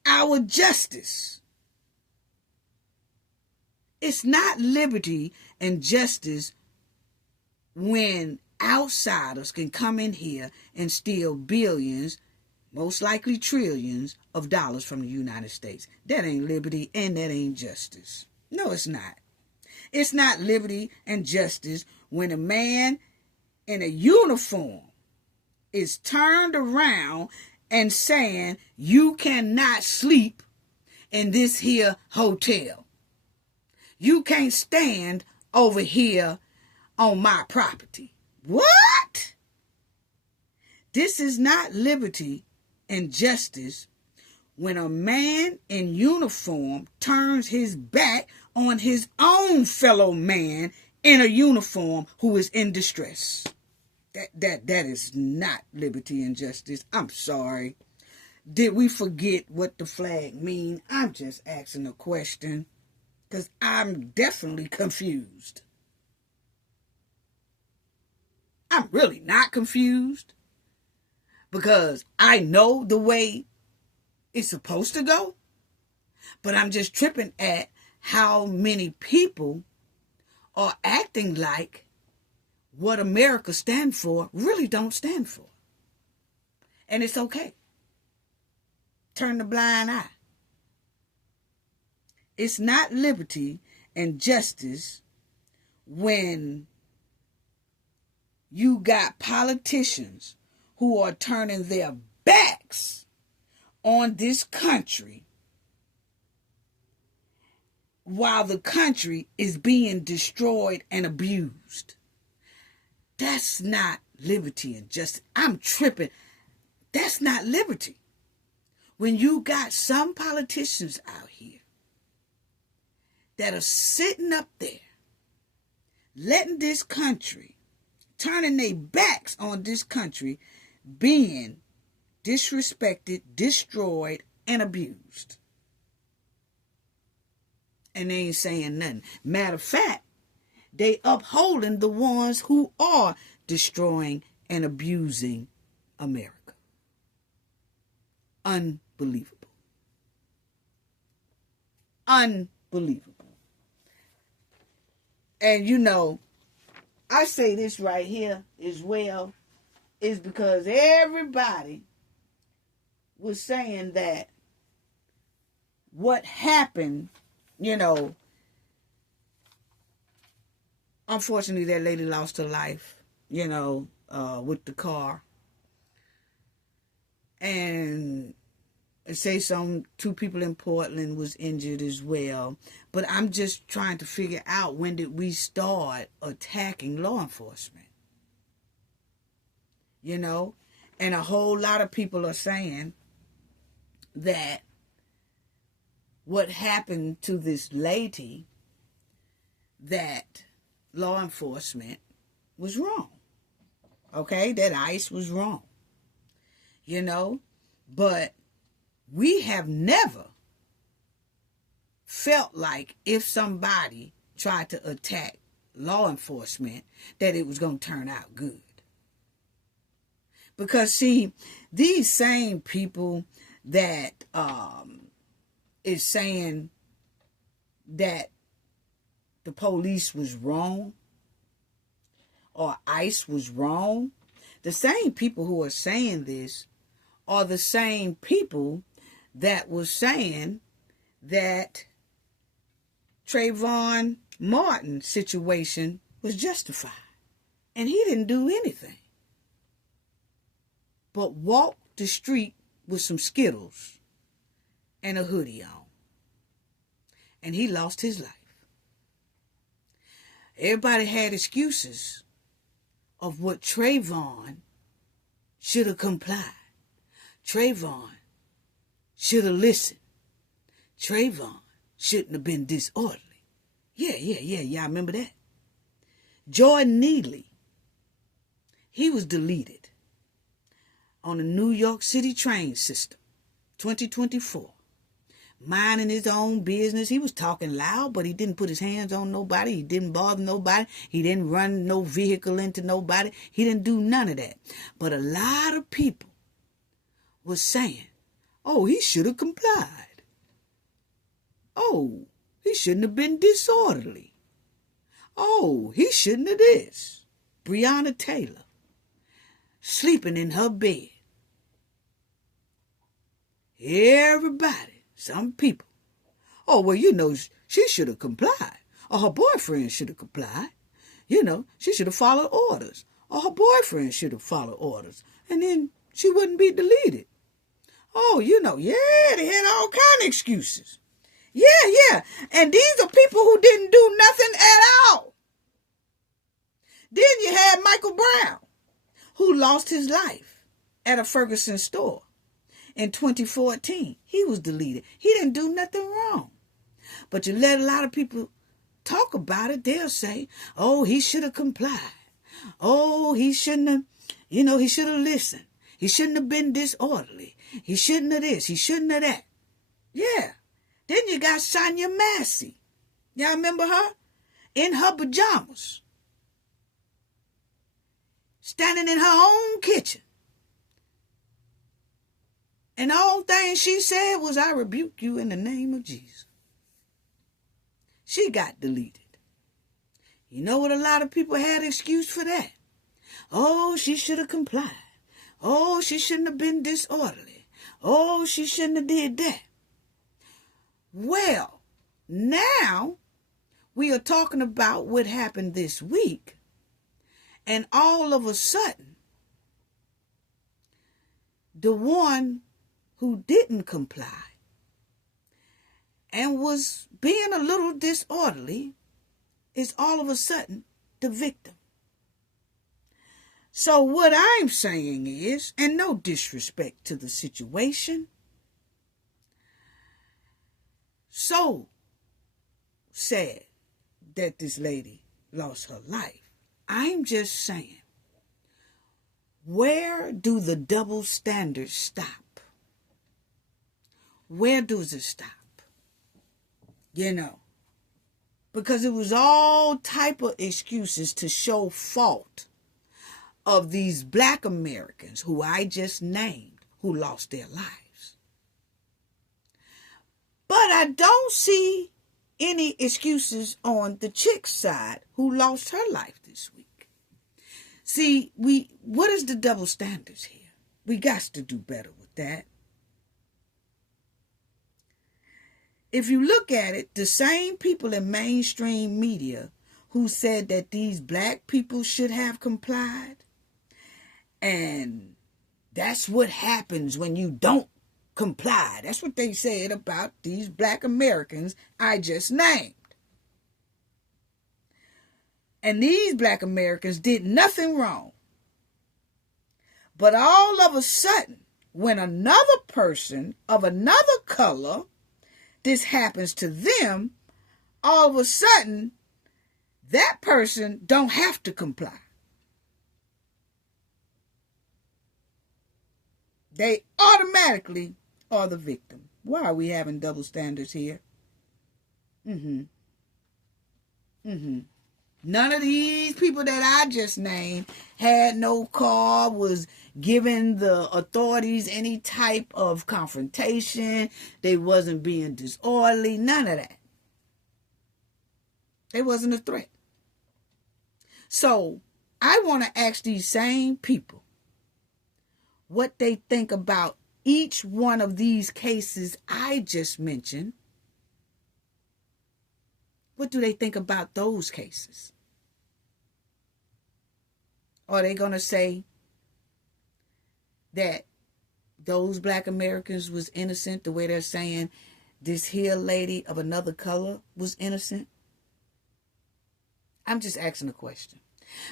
our justice. It's not liberty and justice when outsiders can come in here and steal billions, most likely trillions of dollars from the United States. That ain't liberty and that ain't justice. No, it's not. It's not liberty and justice when a man in a uniform is turned around and saying, you cannot sleep in this here hotel. You can't stand over here on my property. What? This is not liberty and justice when a man in uniform turns his back on his own fellow man in a uniform who is in distress. That is not liberty and justice. I'm sorry. Did we forget what the flag mean? I'm just asking a question because I'm definitely confused. I'm really not confused because I know the way it's supposed to go, but I'm just tripping at how many people are acting like what America stands for really don't stand for. And it's okay. Turn the blind eye. It's not liberty and justice when you got politicians who are turning their backs on this country while the country is being destroyed and abused. That's not liberty and justice. I'm tripping. That's not liberty. When you got some politicians out here that are sitting up there, letting this country, turning their backs on this country, being disrespected, destroyed, and abused. And they ain't saying nothing. Matter of fact, they upholding the ones who are destroying and abusing America. Unbelievable. Unbelievable. And you know, I say this right here as well, is because everybody was saying that what happened, you know, unfortunately that lady lost her life, you know, with the car. And say two people in Portland was injured as well. But I'm just trying to figure out, when did we start attacking law enforcement? You know? And a whole lot of people are saying that what happened to this lady, that law enforcement was wrong. Okay? That ICE was wrong. You know? But we have never felt like if somebody tried to attack law enforcement that it was going to turn out good. Because, see, these same people that is saying that the police was wrong or ICE was wrong, the same people who are saying this are the same people that was saying that Trayvon Martin's situation was justified. And he didn't do anything but walk the street with some Skittles and a hoodie on. And he lost his life. Everybody had excuses of what Trayvon should have complied. Trayvon should have listened. Trayvon shouldn't have been disorderly. Yeah, I remember that. Jordan Neely, he was deleted on the New York City train system, 2024. Minding his own business. He was talking loud, but he didn't put his hands on nobody. He didn't bother nobody. He didn't run no vehicle into nobody. He didn't do none of that. But a lot of people was saying, oh, he should have complied. Oh, he shouldn't have been disorderly. Oh, he shouldn't have this. Breonna Taylor, sleeping in her bed. Everybody, some people, oh, well, you know, she should have complied. Or her boyfriend should have complied. You know, she should have followed orders. Or her boyfriend should have followed orders. And then she wouldn't be deleted. Oh, you know, yeah, they had all kind of excuses. Yeah. And these are people who didn't do nothing at all. Then you had Michael Brown, who lost his life at a Ferguson store in 2014. He was deleted. He didn't do nothing wrong. But you let a lot of people talk about it, they'll say, oh, he should have complied. Oh, he shouldn't have, he should have listened. He shouldn't have been disorderly. He shouldn't have this. He shouldn't have that. Yeah. Then you got Sonia Massey. Y'all remember her? In her pajamas. Standing in her own kitchen. And the whole thing she said was, I rebuke you in the name of Jesus. She got deleted. You know what a lot of people had excuse for that? Oh, she should have complied. Oh, she shouldn't have been disorderly. Oh, she shouldn't have did that. Well, now we are talking about what happened this week. And all of a sudden, the one who didn't comply and was being a little disorderly is all of a sudden the victim. So what I'm saying is, and no disrespect to the situation, so sad that this lady lost her life. I'm just saying, where do the double standards stop? Where does it stop? Because it was all type of excuses to show fault of these Black Americans who I just named who lost their lives. But I don't see any excuses on the chick's side who lost her life this week. See, what is the double standards here? We got to do better with that. If you look at it, the same people in mainstream media who said that these Black people should have complied, and that's what happens when you don't comply. That's what they said about these Black Americans I just named. And these Black Americans did nothing wrong. But all of a sudden, when another person of another color, this happens to them, all of a sudden, that person don't have to comply. They automatically are the victim. Why are we having double standards here? None of these people that I just named had no car, was giving the authorities any type of confrontation. They wasn't being disorderly. None of that. They wasn't a threat. So I want to ask these same people what they think about each one of these cases I just mentioned. What do they think about those cases? Are they going to say that those Black Americans was innocent the way they're saying this here lady of another color was innocent? I'm just asking a question.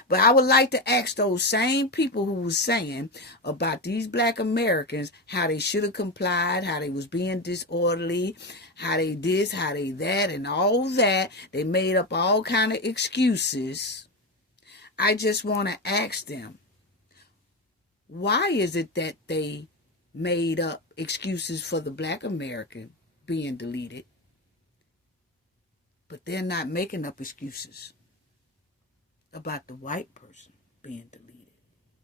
But I would like to ask those same people who was saying about these Black Americans, how they should have complied, how they was being disorderly, how they this, how they that, and all that. They made up all kind of excuses. I just want to ask them, why is it that they made up excuses for the Black American being deleted, but they're not making up excuses about the white person being deleted?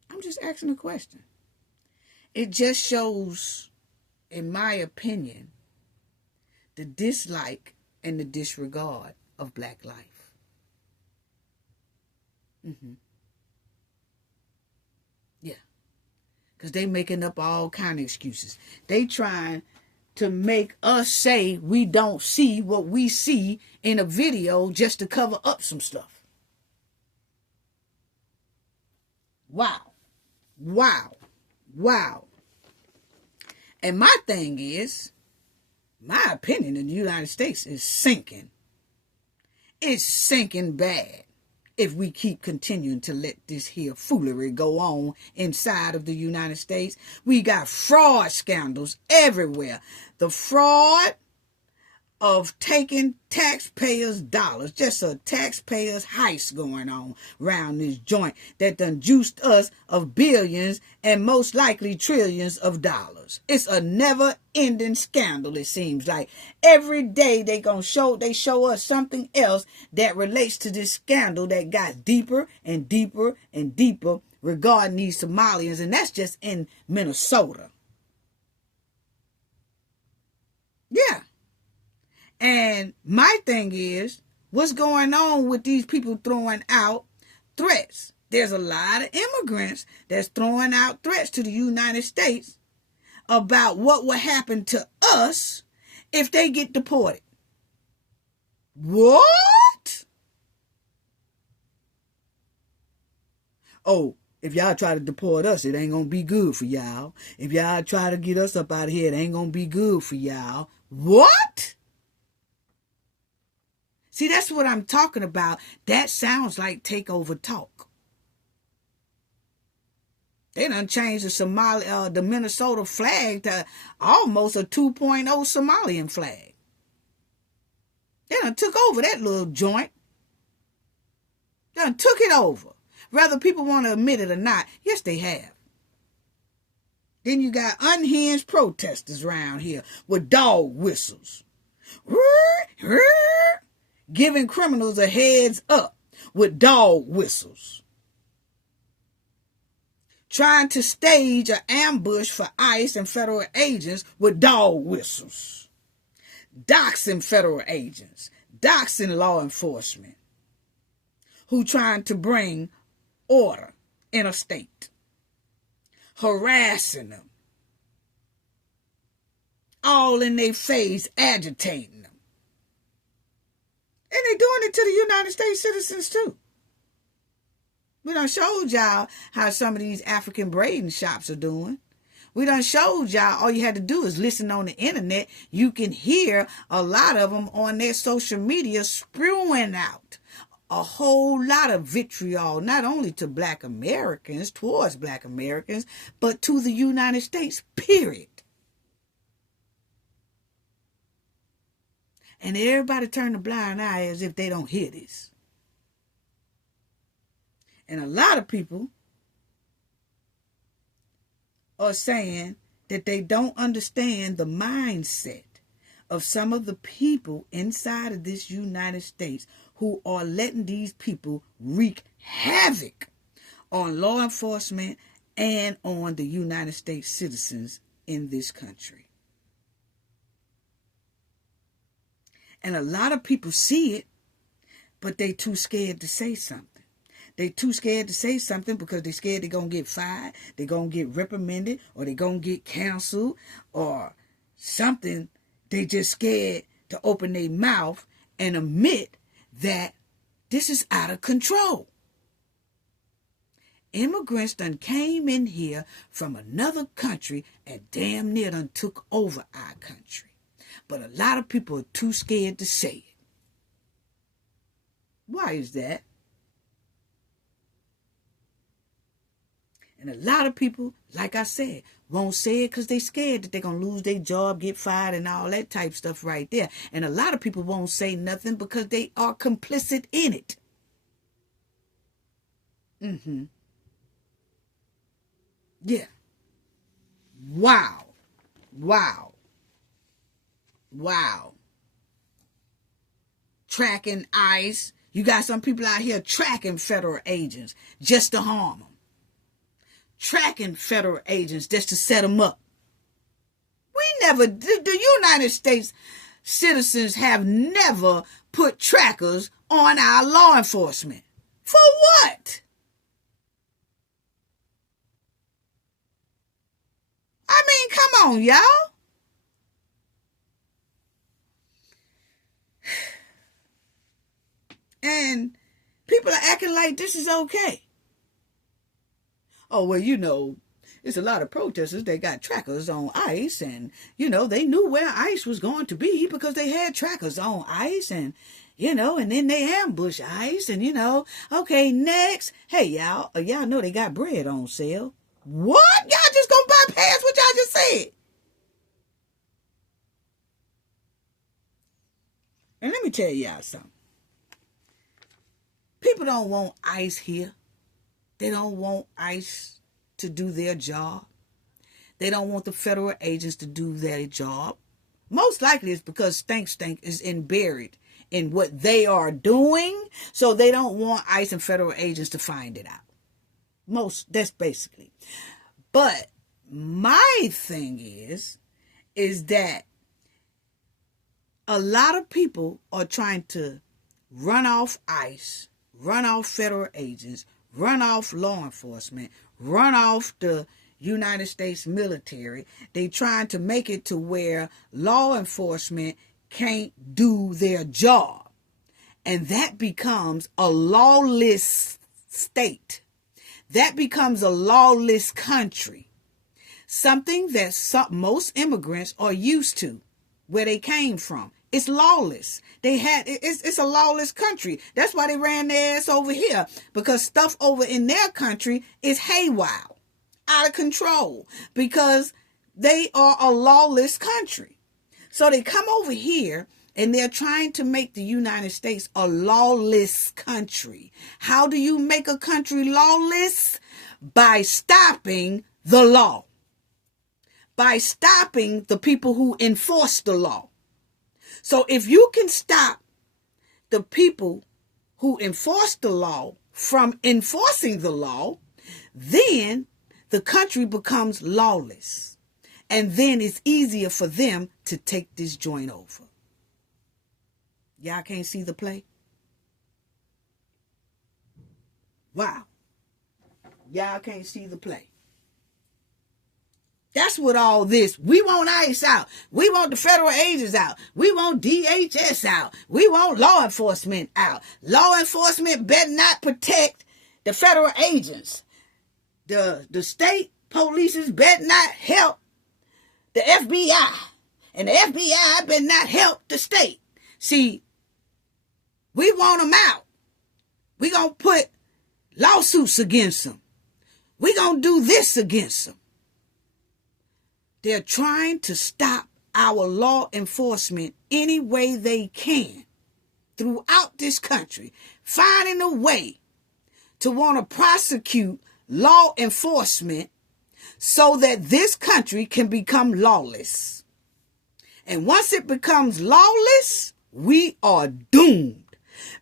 I'm just asking a question. It just shows, in my opinion, the dislike and the disregard of Black life. Yeah. Because they making up all kind of excuses. They trying to make us say we don't see what we see in a video just to cover up some stuff. Wow. And my thing is, my opinion in the United States is sinking. It's sinking bad if we keep continuing to let this here foolery go on inside of the United States. We got fraud scandals everywhere. The fraud of taking taxpayers' dollars, just a taxpayers' heist going on around this joint that done juiced us of billions and most likely trillions of dollars. It's a never-ending scandal, it seems like. Every day they show us something else that relates to this scandal that got deeper and deeper and deeper regarding these Somalians, and that's just in Minnesota. Yeah. And my thing is, what's going on with these people throwing out threats? There's a lot of immigrants that's throwing out threats to the United States about what will happen to us if they get deported. What? Oh, if y'all try to deport us, it ain't gonna be good for y'all. If y'all try to get us up out of here, it ain't gonna be good for y'all. What? See, that's what I'm talking about. That sounds like takeover talk. They done changed the Minnesota flag to almost a 2.0 Somalian flag. They done took over that little joint. They done took it over. Whether people want to admit it or not, yes, they have. Then you got unhinged protesters around here with dog whistles. Giving criminals a heads up with dog whistles. Trying to stage an ambush for ICE and federal agents with dog whistles. Doxing federal agents. Doxing law enforcement. Who trying to bring order in a state. Harassing them. All in their face, agitating them. And they doing it to the United States citizens too. We done showed y'all how some of these African braiding shops are doing. We done showed y'all all you had to do is listen on the internet. You can hear a lot of them on their social media spewing out a whole lot of vitriol, not only to Black Americans, towards Black Americans, but to the United States, period. And everybody turn a blind eye as if they don't hear this. And a lot of people are saying that they don't understand the mindset of some of the people inside of this United States who are letting these people wreak havoc on law enforcement and on the United States citizens in this country. And a lot of people see it, but they too scared to say something. They too scared to say something because they scared they're going to get fired, they're going to get reprimanded, or they're going to get canceled, or something. They just scared to open their mouth and admit that this is out of control. Immigrants done came in here from another country and damn near done took over our country. But a lot of people are too scared to say it. Why is that? And a lot of people, like I said, won't say it because they scared that they're going to lose their job, get fired, and all that type stuff right there. And a lot of people won't say nothing because they are complicit in it. Yeah. Wow. Tracking ICE. You got some people out here tracking federal agents just to harm them. Tracking federal agents just to set them up. The United States citizens have never put trackers on our law enforcement. For what? I mean, come on, y'all. And people are acting like this is okay. Oh, well, there's a lot of protesters. They got trackers on ICE, and, they knew where ICE was going to be because they had trackers on ICE, and, and then they ambush ICE, and, okay, next. Hey, y'all know they got bread on sale. What? Y'all just gonna bypass what y'all just said? And let me tell y'all something. People don't want ICE here. They don't want ICE to do their job. They don't want the federal agents to do their job. Most likely it's because Stank is buried in what they are doing, so they don't want ICE and federal agents to find it out. That's basically. But my thing is that a lot of people are trying to run off ICE, run off federal agents, run off law enforcement, run off the United States military. They trying to make it to where law enforcement can't do their job. And that becomes a lawless state. that becomes a lawless country. Something that most immigrants are used to, where they came from. It's lawless. It's a lawless country. That's why they ran their ass over here, because stuff over in their country is haywire, out of control, because they are a lawless country. So they come over here and they're trying to make the United States a lawless country. How do you make a country lawless? By stopping the law. By stopping the people who enforce the law. So if you can stop the people who enforce the law from enforcing the law, then the country becomes lawless. And then it's easier for them to take this joint over. Y'all can't see the play? Wow. Y'all can't see the play. That's what all this. We want ICE out. We want the federal agents out. We want DHS out. We want law enforcement out. Law enforcement better not protect the federal agents. The state police better not help the FBI. And the FBI better not help the state. See, we want them out. We gonna put lawsuits against them. We gonna do this against them. They're trying to stop our law enforcement any way they can throughout this country, finding a way to want to prosecute law enforcement so that this country can become lawless. And once it becomes lawless, we are doomed.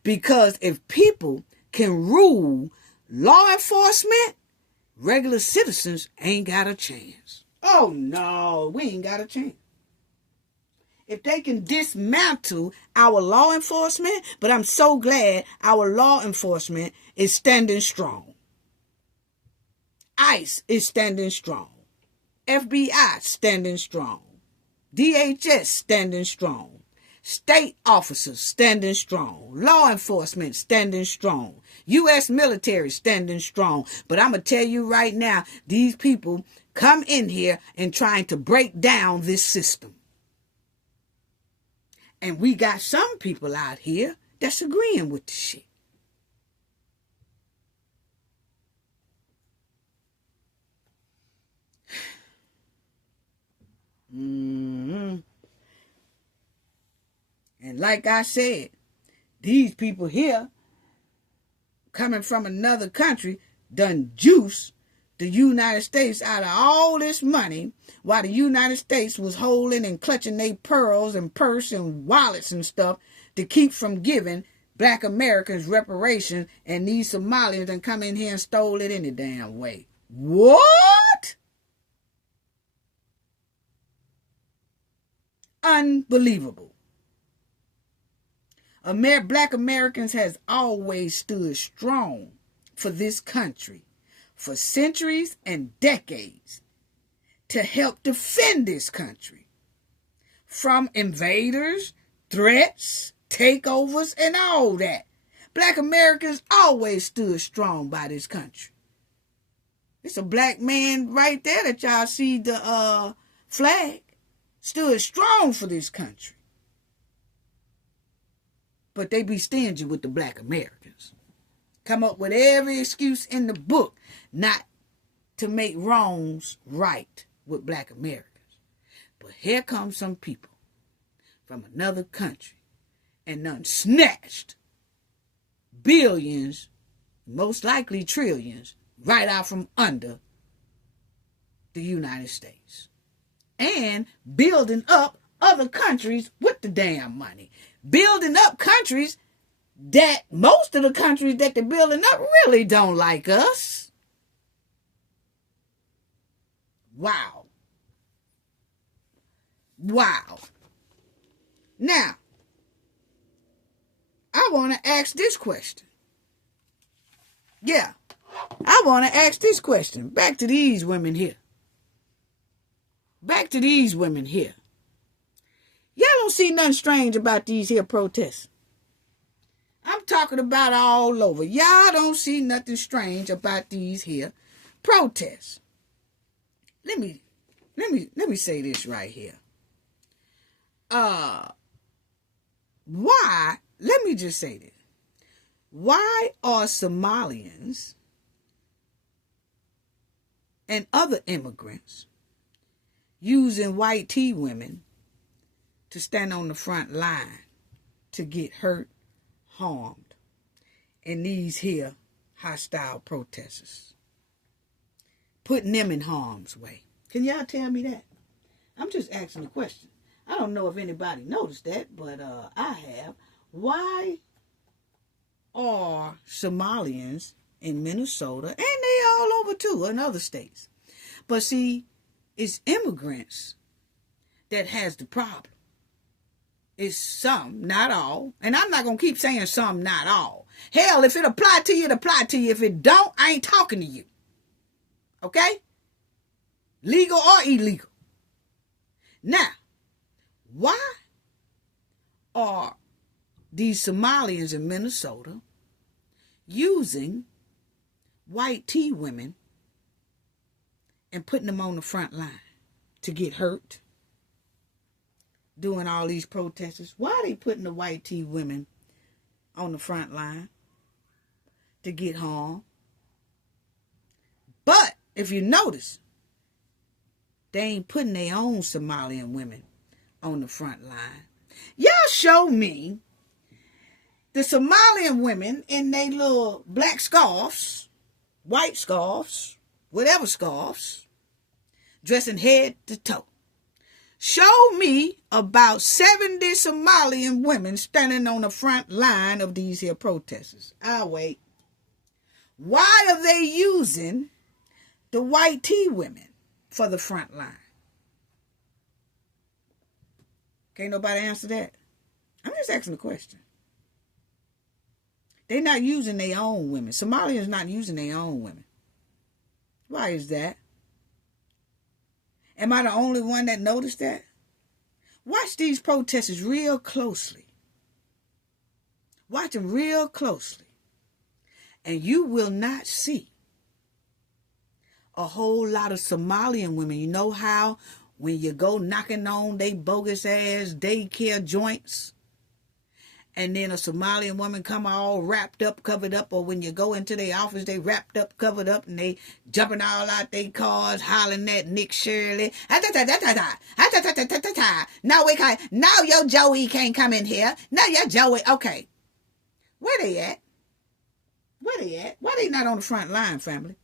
Because if people can rule law enforcement, regular citizens ain't got a chance. Oh, no, we ain't got a chance. If they can dismantle our law enforcement, but I'm so glad our law enforcement is standing strong. ICE is standing strong. FBI standing strong. DHS standing strong. State officers standing strong. Law enforcement standing strong. U.S. military standing strong. But I'm going to tell you right now, these people come in here and trying to break down this system. And we got some people out here that's agreeing with the shit. Mm-hmm. And like I said, these people here, coming from another country, done juice the United States out of all this money, while the United States was holding and clutching their pearls and purse and wallets and stuff to keep from giving black Americans reparations, and these Somalians done come in here and stole it any damn way. What? Unbelievable. Black Americans has always stood strong for this country for centuries and decades to help defend this country from invaders, threats, takeovers, and all that. Black Americans always stood strong by this country. It's a black man right there that y'all see the flag. Stood strong for this country. But they be stingy with the black Americans. Come up with every excuse in the book not to make wrongs right with black Americans. But here comes some people from another country and done snatched billions, most likely trillions, right out from under the United States. And building up other countries with the damn money. Building up countries that most of the countries that they're building up really don't like us. Wow. Wow. Now, I want to ask this question. Yeah, I want to ask this question. Back to these women here. Back to these women here. Y'all don't see nothing strange about these here protests. I'm talking about all over. Y'all don't see nothing strange about these here protests. Let me say this right here. Why? Let me just say this. Why are Somalians and other immigrants using white tea women to stand on the front line to get hurt, harmed in these here hostile protesters? Putting them in harm's way. Can y'all tell me that? I'm just asking a question. I don't know if anybody noticed that, but I have. Why are Somalians in Minnesota, and they all over too, in other states? But see, it's immigrants that has the problem. It's some, not all. And I'm not going to keep saying some, not all. Hell, if it apply to you, it apply to you. If it don't, I ain't talking to you. Okay? Legal or illegal. Now, why are these Somalians in Minnesota using white tea women and putting them on the front line to get hurt? Doing all these protests. Why are they putting the white tea women on the front line to get harmed? But if you notice, they ain't putting their own Somalian women on the front line. Y'all show me the Somalian women in their little black scarves, white scarves, whatever scarves, dressing head to toe. Show me about 70 Somalian women standing on the front line of these here protesters. I'll wait. Why are they using the white tea women for the front line? Can't nobody answer that. I'm just asking a question. They're not using their own women. Somalians not using their own women. Why is that? Am I the only one that noticed that? Watch these protesters real closely. Watch them real closely. And you will not see a whole lot of Somalian women. You know how when you go knocking on they bogus ass daycare joints, and then a Somalian woman come all wrapped up, covered up, or when you go into their office, they wrapped up, covered up, and they jumping all out their cars, hollering at Nick Shirley. No, we can't. No, your Joey can't come in here. No, your Joey. Okay. Where they at? Where they at? Why they not on the front line, family?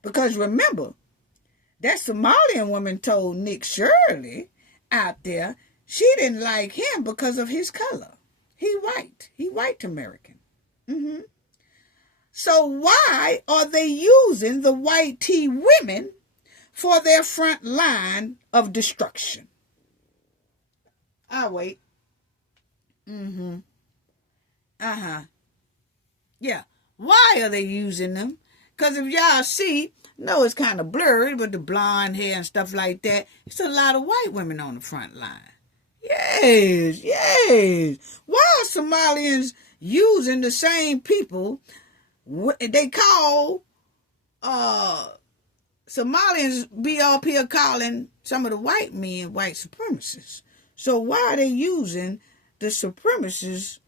Because remember, that Somalian woman told Nick Shirley out there she didn't like him because of his color. He white. He white American. So why are they using the white tea women for their front line of destruction? I'll wait. Yeah. Why are they using them? Because if y'all see, no, it's kind of blurry, but the blonde hair and stuff like that, it's a lot of white women on the front line. Yes. Why are Somalians using the same people? They call Somalians be up here calling some of the white men white supremacists. So why are they using the supremacist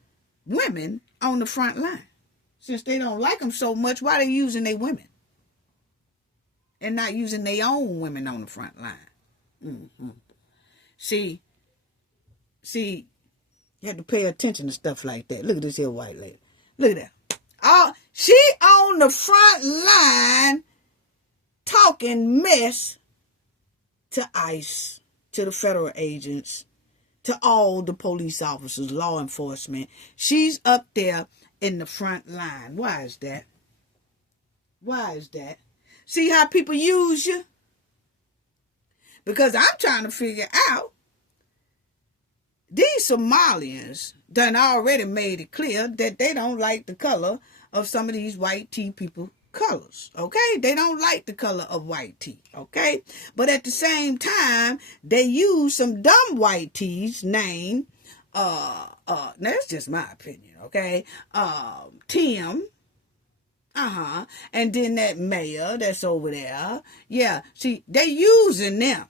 women on the front line? Since they don't like them so much, why are they using their women and not using their own women on the front line? See, you have to pay attention to stuff like that. Look at this here white lady. Look at that. She on the front line talking mess to ICE, to the federal agents, to all the police officers, law enforcement. She's up there in the front line. Why is that? Why is that? See how people use you? Because I'm trying to figure out, these Somalians done already made it clear that they don't like the color of some of these white tea people colors, okay? They don't like the color of white tea, okay? But at the same time, they use some dumb white teas named now that's just my opinion, okay? Tim, and then that mayor that's over there. Yeah, see, they using them.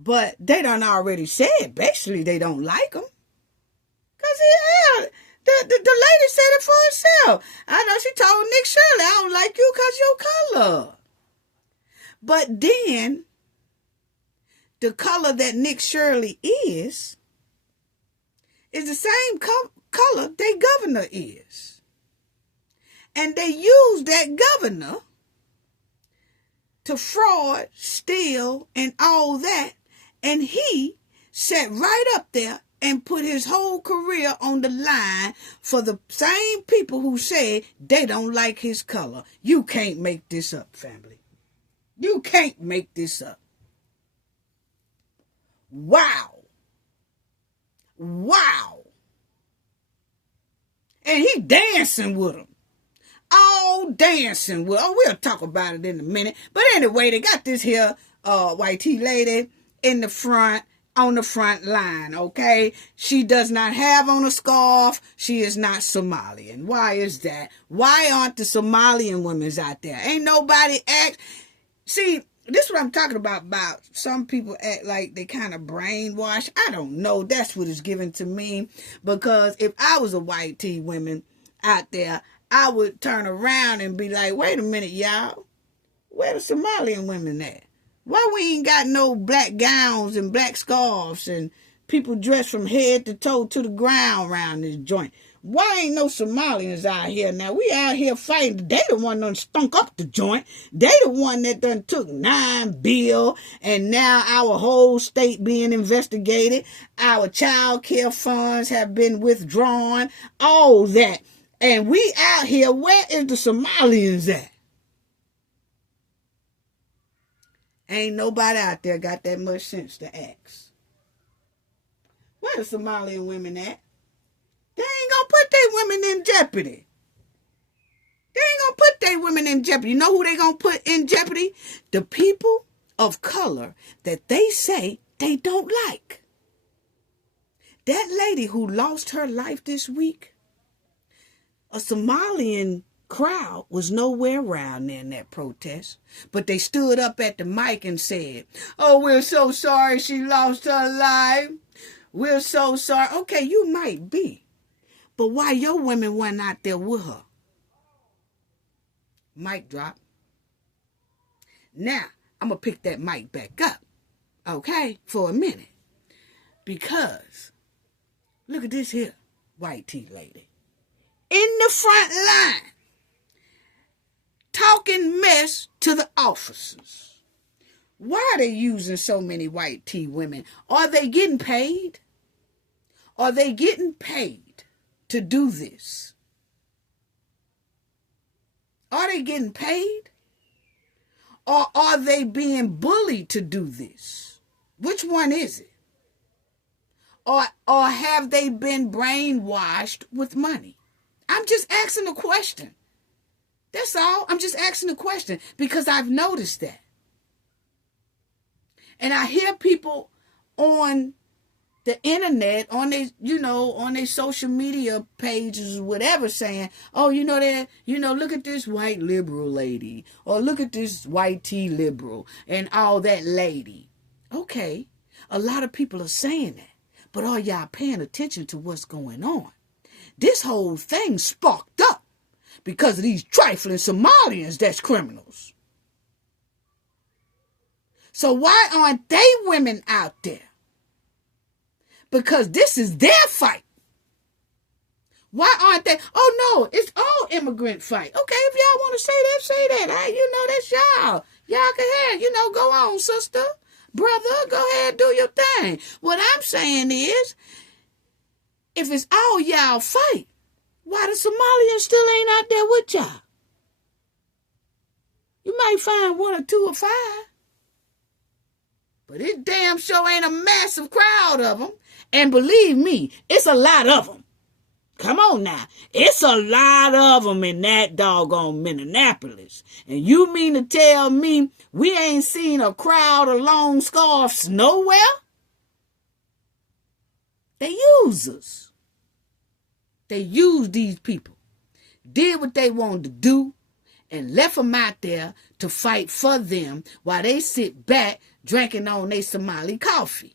But they done already said, basically, they don't like them. Because, yeah, the lady said it for herself. I know she told Nick Shirley, I don't like you because your color. But then, the color that Nick Shirley is the same color their governor is. And they use that governor to fraud, steal, and all that. And he sat right up there and put his whole career on the line for the same people who said they don't like his color. You can't make this up, family. You can't make this up. Wow. Wow. And he dancing with them. All dancing with. Oh, we'll talk about it in a minute. But anyway, they got this here white tea lady in the front, on the front line, okay? She does not have on a scarf. She is not Somalian. Why is that? Why aren't the Somalian women out there? Ain't nobody act. See, this is what I'm talking about some people act like they kind of brainwashed. I don't know. That's what is given to me. Because if I was a white tea woman out there, I would turn around and be like, wait a minute, y'all. Where the Somalian women at? Why we ain't got no black gowns and black scarves and people dressed from head to toe to the ground around this joint? Why ain't no Somalians out here now? We out here fighting. They the one done stunk up the joint. They the one that done took $9 billion and now our whole state being investigated. Our child care funds have been withdrawn. All that. And we out here, where is the Somalians at? Ain't nobody out there got that much sense to ask. Where the Somalian women at? They ain't gonna put their women in jeopardy. They ain't gonna put their women in jeopardy. You know who they gonna put in jeopardy? The people of color that they say they don't like. That lady who lost her life this week, a Somalian crowd was nowhere around there in that protest, but they stood up at the mic and said, oh, we're so sorry she lost her life. We're so sorry. Okay, you might be, but why your women weren't out there with her? Mic drop. Now, I'm going to pick that mic back up, okay, for a minute, because look at this here white tea lady in the front line, talking mess to the officers. Why are they using so many white tea women? Are they getting paid? Are they getting paid to do this? Are they getting paid? Or are they being bullied to do this? Which one is it? Or have they been brainwashed with money? I'm just asking a question. That's all. I'm just asking a question because I've noticed that. And I hear people on the internet, on their social media pages or whatever saying, oh, look at this white liberal lady, or look at this white tea liberal and all that lady. Okay, a lot of people are saying that, but are y'all paying attention to what's going on? This whole thing sparked up because of these trifling Somalians that's criminals. So why aren't they women out there? Because this is their fight. Why aren't they? Oh, no, it's all immigrant fight. Okay, if y'all want to say that, say that. That's y'all. Y'all can have, go on, sister, brother, go ahead, do your thing. What I'm saying is, if it's all y'all fight, why the Somalians still ain't out there with y'all? You might find 1 or 2 or 5. But it damn sure ain't a massive crowd of them. And believe me, it's a lot of them. Come on now. It's a lot of them in that doggone Minneapolis. And you mean to tell me we ain't seen a crowd of long scarves nowhere? They users. They used these people, did what they wanted to do, and left them out there to fight for them while they sit back drinking on their Somali coffee.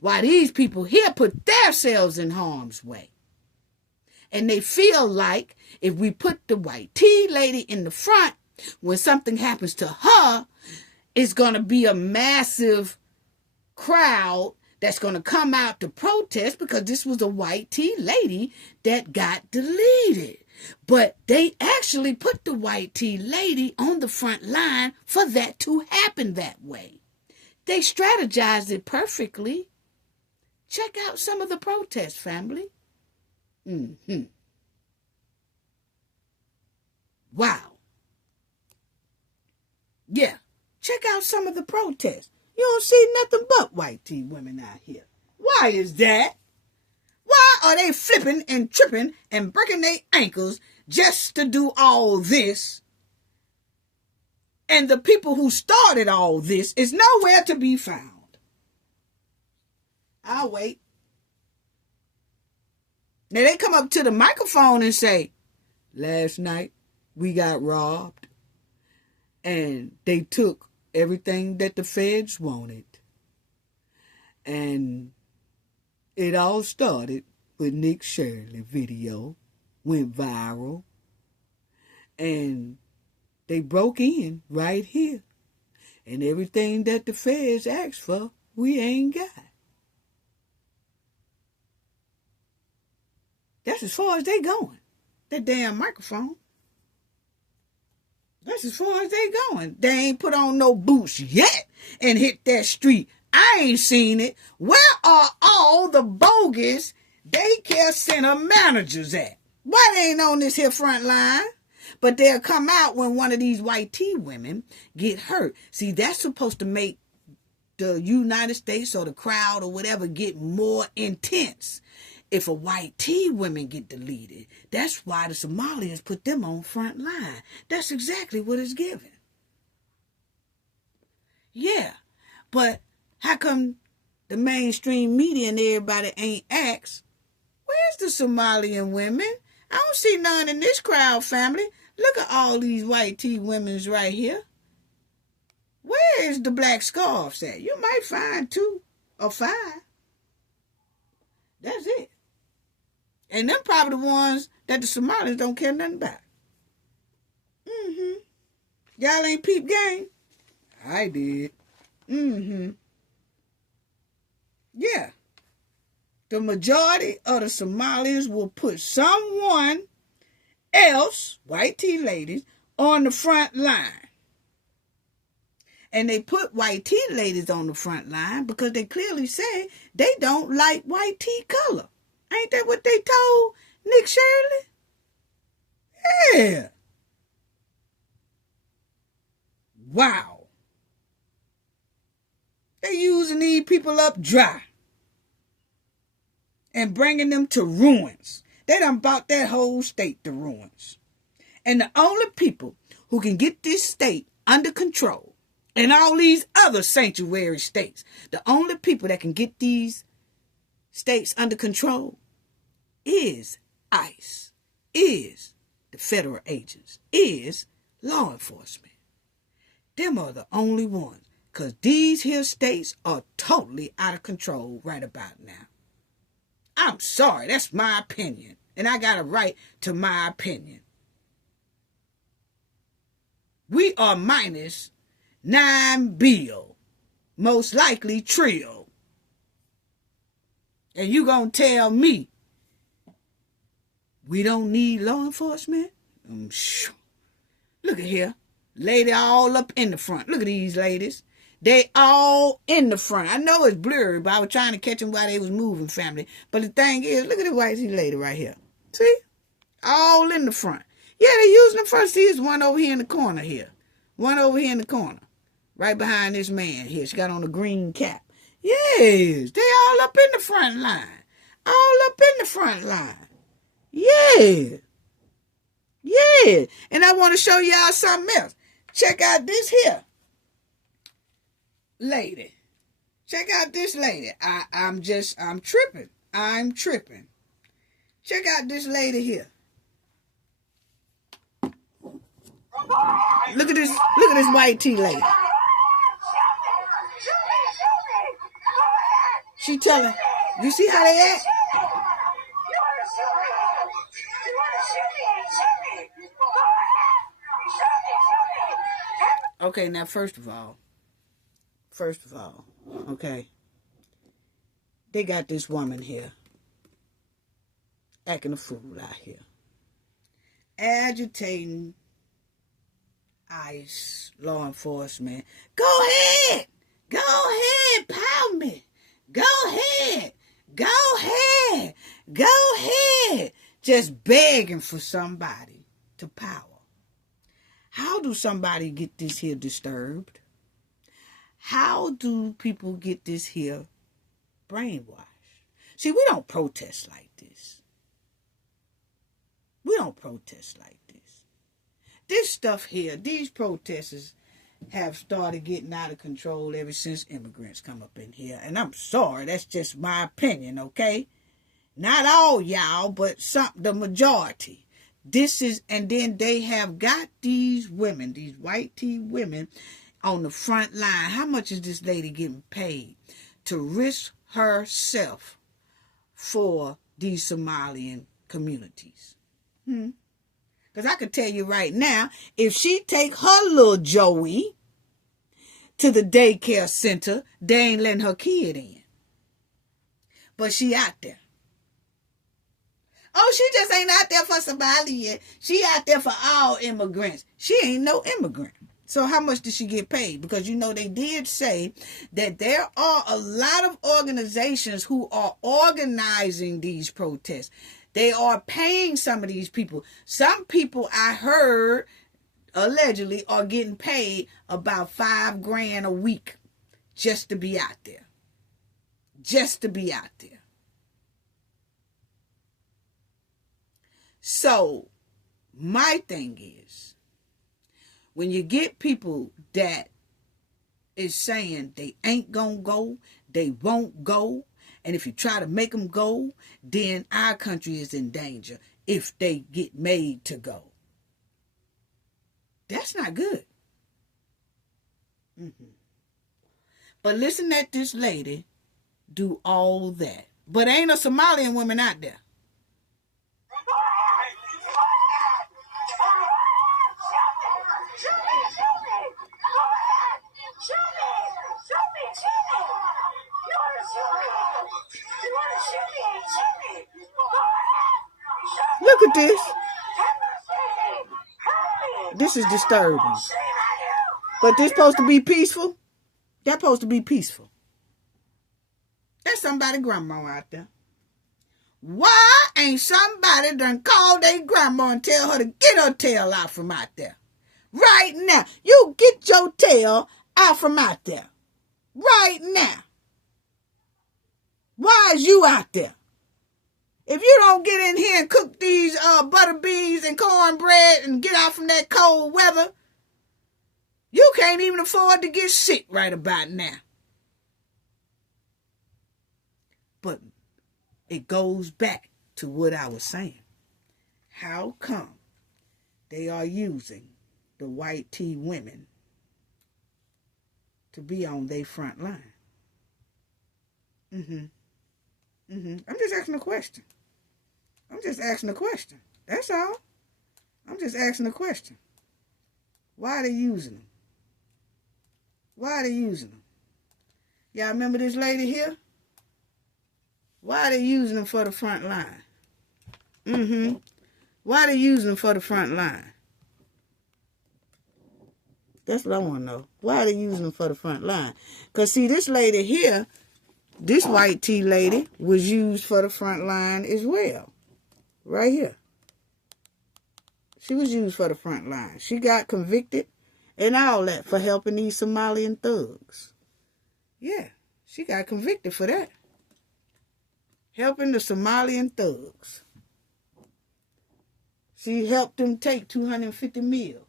While these people here put themselves in harm's way. And they feel like if we put the white tea lady in the front, when something happens to her, it's going to be a massive crowd that's going to come out to protest because this was a white tea lady that got deleted. But they actually put the white tea lady on the front line for that to happen that way. They strategized it perfectly. Check out some of the protests, family. Wow. Yeah, check out some of the protests. You don't see nothing but white tea women out here. Why is that? Why are they flipping and tripping and breaking their ankles just to do all this? And the people who started all this is nowhere to be found. I'll wait. Now they come up to the microphone and say, last night we got robbed and they took everything that the feds wanted. And it all started with Nick Shirley video, went viral, and they broke in right here. And everything that the feds asked for, we ain't got. That's as far as they going. That damn microphone. That's as far as they going. They ain't put on no boots yet and hit that street. I ain't seen it. Where are all the bogus daycare center managers at? Why they ain't on this here front line? But they'll come out when one of these white tea women get hurt. See, that's supposed to make the United States or the crowd or whatever get more intense. If a white tea women get deleted, that's why the Somalians put them on front line. That's exactly what it's given. Yeah, but how come the mainstream media and everybody ain't asked, where's the Somalian women? I don't see none in this crowd, family. Look at all these white tea women's right here. Where is the black scarves at? You might find 2 or 5. That's it. And them probably the ones that the Somalis don't care nothing about. Y'all ain't peep game? I did. Yeah. The majority of the Somalis will put someone else, white tea ladies, on the front line. And they put white tea ladies on the front line because they clearly say they don't like white tea color. Ain't that what they told Nick Shirley? Yeah. Wow. They using these people up dry and bringing them to ruins. They done brought that whole state to ruins. And the only people who can get this state under control and all these other sanctuary states, the only people that can get these states under control is ICE, is the federal agents, is law enforcement. Them are the only ones, because these here states are totally out of control right about now. I'm sorry, that's my opinion, and I got a right to my opinion. We are minus 9 bill, most likely trill. And you gonna tell me we don't need law enforcement? Look at here. Lady all up in the front. Look at these ladies. They all in the front. I know it's blurry, but I was trying to catch them while they was moving, family. But the thing is, look at the white lady right here. See? All in the front. Yeah, they using the front. See, there's one over here in the corner here. One over here in the corner. Right behind this man here. She got on a green cap. Yes, they all up in the front line. All up in the front line. Yeah. Yeah. And I want to show y'all something else. Check out this here lady. Check out this lady. I'm tripping. I'm tripping. Check out this lady here. Look at this white tea lady. She telling, you see how they act? Okay, now first of all, okay, they got this woman here acting a fool out here, agitating ICE, law enforcement. Go ahead, pound me. Go ahead, just begging for somebody to power. How do somebody get this here disturbed? How do people get this here brainwashed? See, we don't protest like this. This stuff here, these protesters have started getting out of control ever since immigrants come up in here. And I'm sorry, that's just my opinion, okay? Not all y'all, but the majority. And then they have got these women, these white tea women, on the front line. How much is this lady getting paid to risk herself for these Somalian communities? Because I can tell you right now, if she take her little Joey to the daycare center, they ain't letting her kid in. But she out there. Oh, she just ain't out there for Somalia. She out there for all immigrants. She ain't no immigrant. So how much did she get paid? Because they did say that there are a lot of organizations who are organizing these protests. They are paying some of these people. Some people, I heard, allegedly are getting paid about $5,000 a week just to be out there. So, my thing is, when you get people that is saying they ain't gonna go, they won't go, and if you try to make them go, then our country is in danger if they get made to go. That's not good. But listen at this lady do all that. But ain't a Somalian woman out there. Look at this. This is disturbing. But this supposed to be peaceful? That's supposed to be peaceful. There's somebody grandma out there. Why ain't somebody done called their grandma and tell her to get her tail out from out there? Right now. You get your tail out from out there. Right now. Why is you out there? If you don't get in here and cook these butter beans and cornbread and get out from that cold weather, you can't even afford to get sick right about now. But it goes back to what I was saying. How come they are using the white tea women to be on their front line? I'm just asking a question. That's all. I'm just asking a question. Why are they using them? Y'all remember this lady here? Why are they using them for the front line? Why are they using them for the front line? That's what I want to know. Why are they using them for the front line? Because, see, this lady here, this white tea lady, was used for the front line as well. Right here. She was used for the front line. She got convicted and all that for helping these Somalian thugs. Yeah, she got convicted for that. Helping the Somalian thugs. She helped them take 250 mil.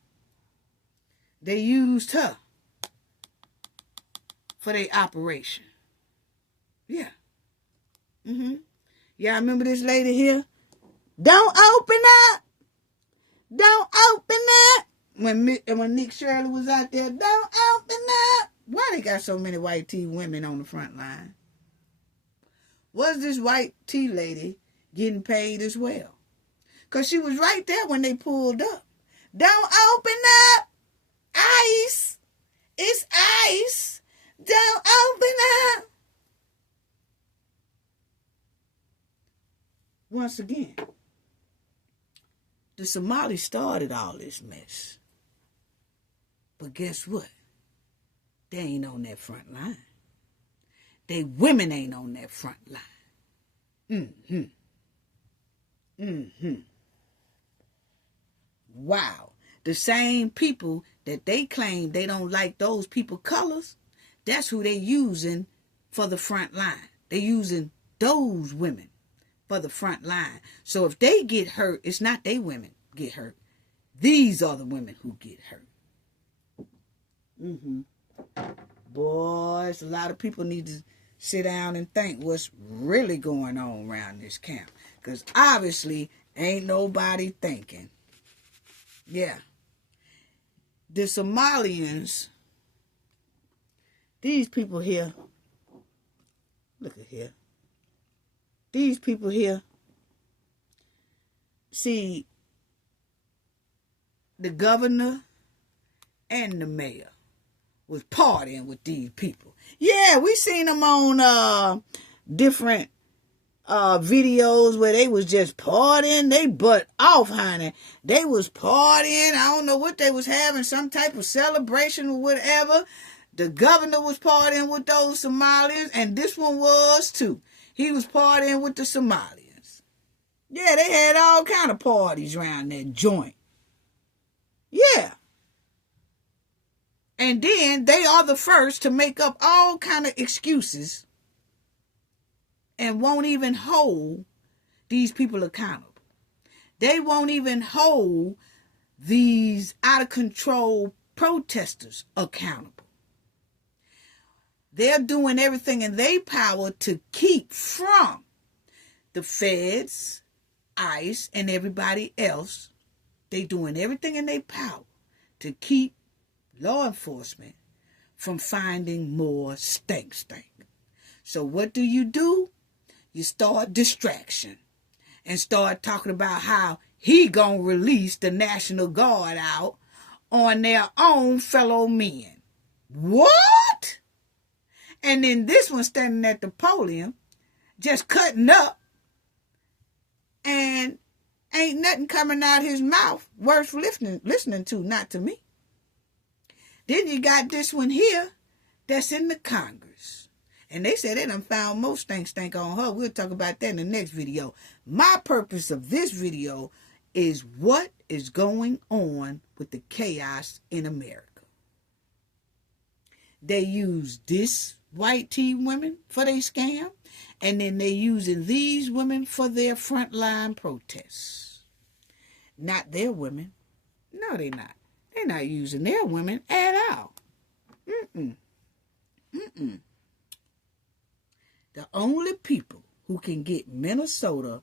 They used her for their operation. Yeah. Y'all remember this lady here? Don't open up. Don't open up. When Nick Shirley was out there, don't open up. Why they got so many white tea women on the front line? Was this white tea lady getting paid as well? Because she was right there when they pulled up. Don't open up. Ice. It's ice. Don't open up. Once again, the Somalis started all this mess. But guess what? They ain't on that front line. They women ain't on that front line. Wow. The same people that they claim they don't like those people colors, that's who they using for the front line. They using those women for the front line. So if they get hurt, it's not they women get hurt. These are the women who get hurt. Boys, a lot of people need to sit down and think what's really going on around this camp. Because obviously ain't nobody thinking. Yeah. The Somalians, these people here, look at here. These people here, see, the governor and the mayor was partying with these people. Yeah, we seen them on different videos where they was just partying. They butt off, honey. They was partying. I don't know what they was having, some type of celebration or whatever. The governor was partying with those Somalians, and this one was too. He was partying with the Somalians. Yeah, they had all kind of parties around that joint. Yeah. And then they are the first to make up all kind of excuses and won't even hold these people accountable. They won't even hold these out of control protesters accountable. They're doing everything in their power to keep from the feds, ICE, and everybody else. They doing everything in their power to keep law enforcement from finding more stank. So what do? You start distraction and start talking about how he gonna release the National Guard out on their own fellow men. What? And then this one standing at the podium just cutting up and ain't nothing coming out his mouth worth listening to, not to me. Then you got this one here that's in the Congress. And they said they done found more stank on her. We'll talk about that in the next video. My purpose of this video is what is going on with the chaos in America. They use this white tea women for their scam, and then they're using these women for their frontline protests. Not their women. No, they're not. They're not using their women at all. The only people who can get Minnesota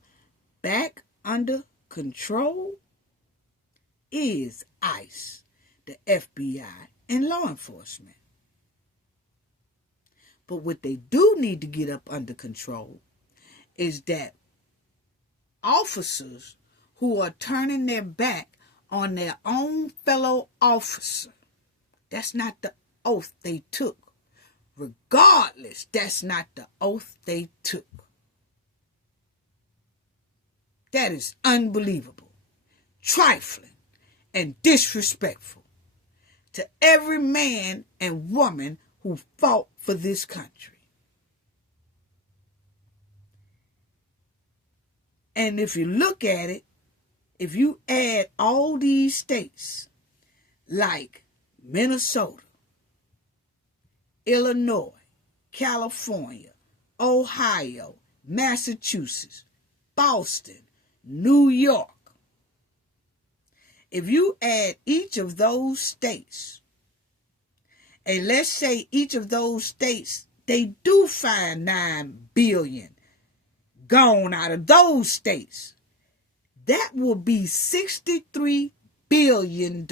back under control is ICE, the FBI, and law enforcement. But what they do need to get up under control is that officers who are turning their back on their own fellow officer, that's not the oath they took. Regardless, that's not the oath they took. That is unbelievable, trifling, and disrespectful to every man and woman who fought for this country. And if you look at it, if you add all these states like Minnesota, Illinois, California, Ohio, Massachusetts, Boston, New York, if you add each of those states, and let's say each of those states, they do find $9 billion gone out of those states, that will be $63 billion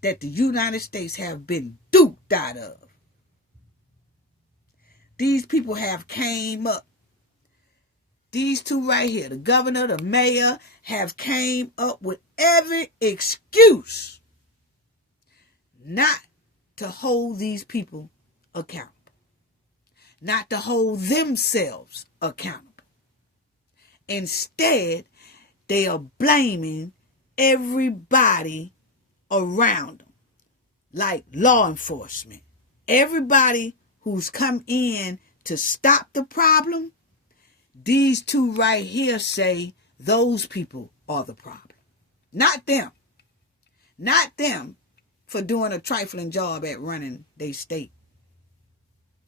that the United States have been duped out of. These people have came up. These two right here, the governor, the mayor, have came up with every excuse not to hold these people accountable, not to hold themselves accountable. Instead, they are blaming everybody around them, like law enforcement. Everybody who's come in to stop the problem, these two right here say those people are the problem. Not them. Not them for doing a trifling job at running their state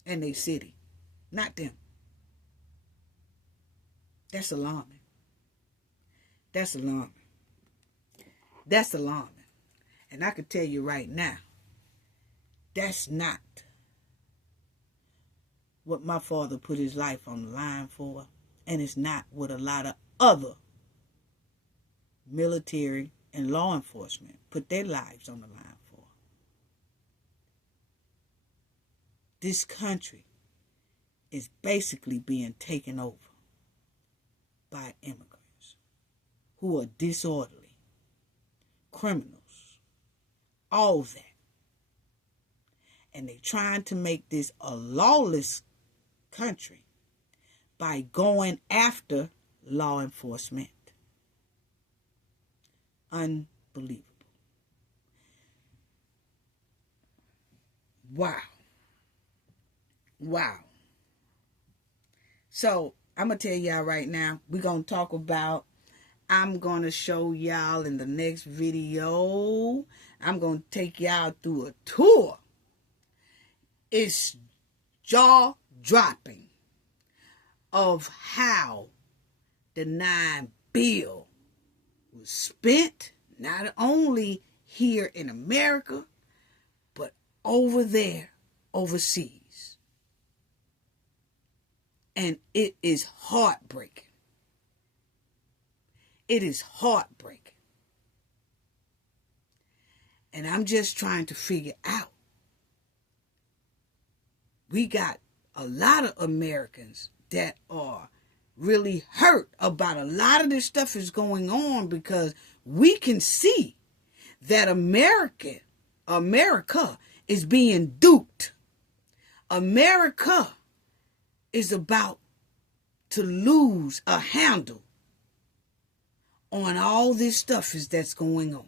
and their city. Not them. That's alarming. That's alarming. That's alarming. And I can tell you right now, that's not what my father put his life on the line for. And it's not what a lot of other military and law enforcement put their lives on the line for. This country is basically being taken over by immigrants who are disorderly, criminals, all that. And they're trying to make this a lawless country by going after law enforcement. Unbelievable. Wow. Wow. So, I'm going to tell y'all right now, we're going to talk about, I'm going to show y'all in the next video, I'm going to take y'all through a tour. It's jaw-dropping of how the $9 billion was spent, not only here in America, but over there, overseas. And it is heartbreaking. It is heartbreaking. And I'm just trying to figure out. We got a lot of Americans that are really hurt about a lot of this stuff is going on, because we can see that America is being duped. America is about to lose a handle on all this stuff that's going on,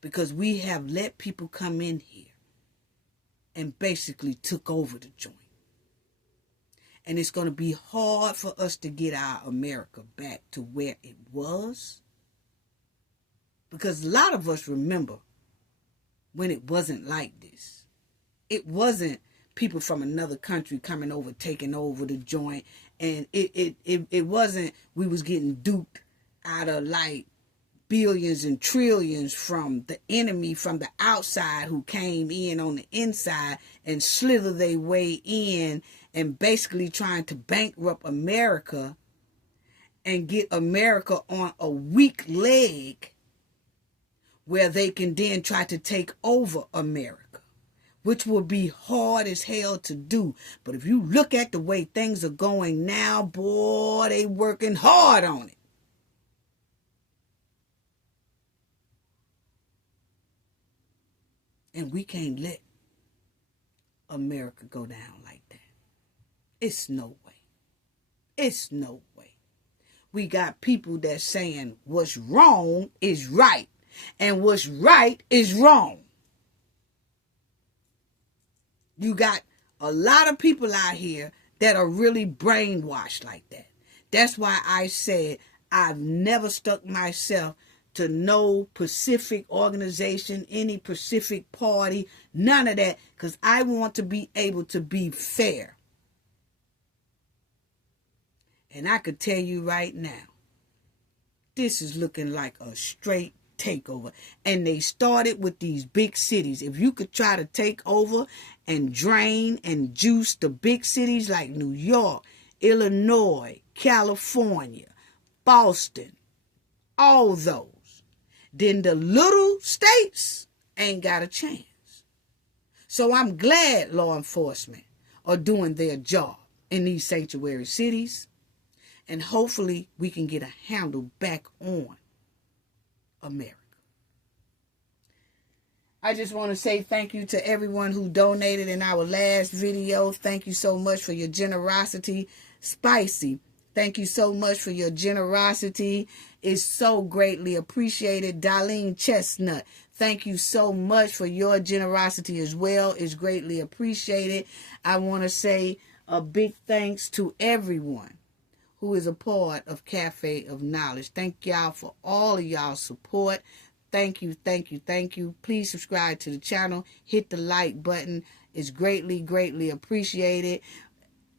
because we have let people come in here and basically took over the joint. And it's going to be hard for us to get our America back to where it was. Because a lot of us remember when it wasn't like this. It wasn't people from another country coming over, taking over the joint. And it wasn't we was getting duped out of like billions and trillions from the enemy from the outside who came in on the inside and slither their way in and basically trying to bankrupt America and get America on a weak leg where they can then try to take over America, which will be hard as hell to do. But if you look at the way things are going now, boy, they working hard on it. And we can't let America go down like that. It's no way. It's no way. We got people that's saying what's wrong is right, and what's right is wrong. You got a lot of people out here that are really brainwashed like that. That's why I said I've never stuck myself to no Pacific organization, any Pacific party, none of that, because I want to be able to be fair. And I could tell you right now, this is looking like a straight takeover. And they started with these big cities. If you could try to take over and drain and juice the big cities like New York, Illinois, California, Boston, all those, then the little states ain't got a chance. So I'm glad law enforcement are doing their job in these sanctuary cities, and hopefully we can get a handle back on America. I just want to say thank you to everyone who donated in our last video. Thank you so much for your generosity. Spicy, thank you so much for your generosity. It's so greatly appreciated. Darlene Chestnut, thank you so much for your generosity as well. It's greatly appreciated. I want to say a big thanks to everyone who is a part of Cafe of Knowledge. Thank y'all for all of y'all's support. Thank you, thank you, thank you. Please subscribe to the channel. Hit the like button. It's greatly, greatly appreciated.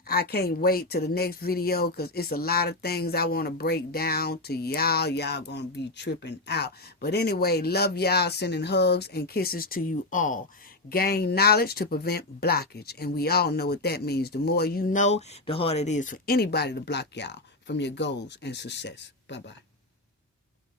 I can't wait to the next video because it's a lot of things I want to break down to y'all. Y'all going to be tripping out. But anyway, love y'all. Sending hugs and kisses to you all. Gain knowledge to prevent blockage. And we all know what that means. The more you know, the harder it is for anybody to block y'all from your goals and success. Bye-bye.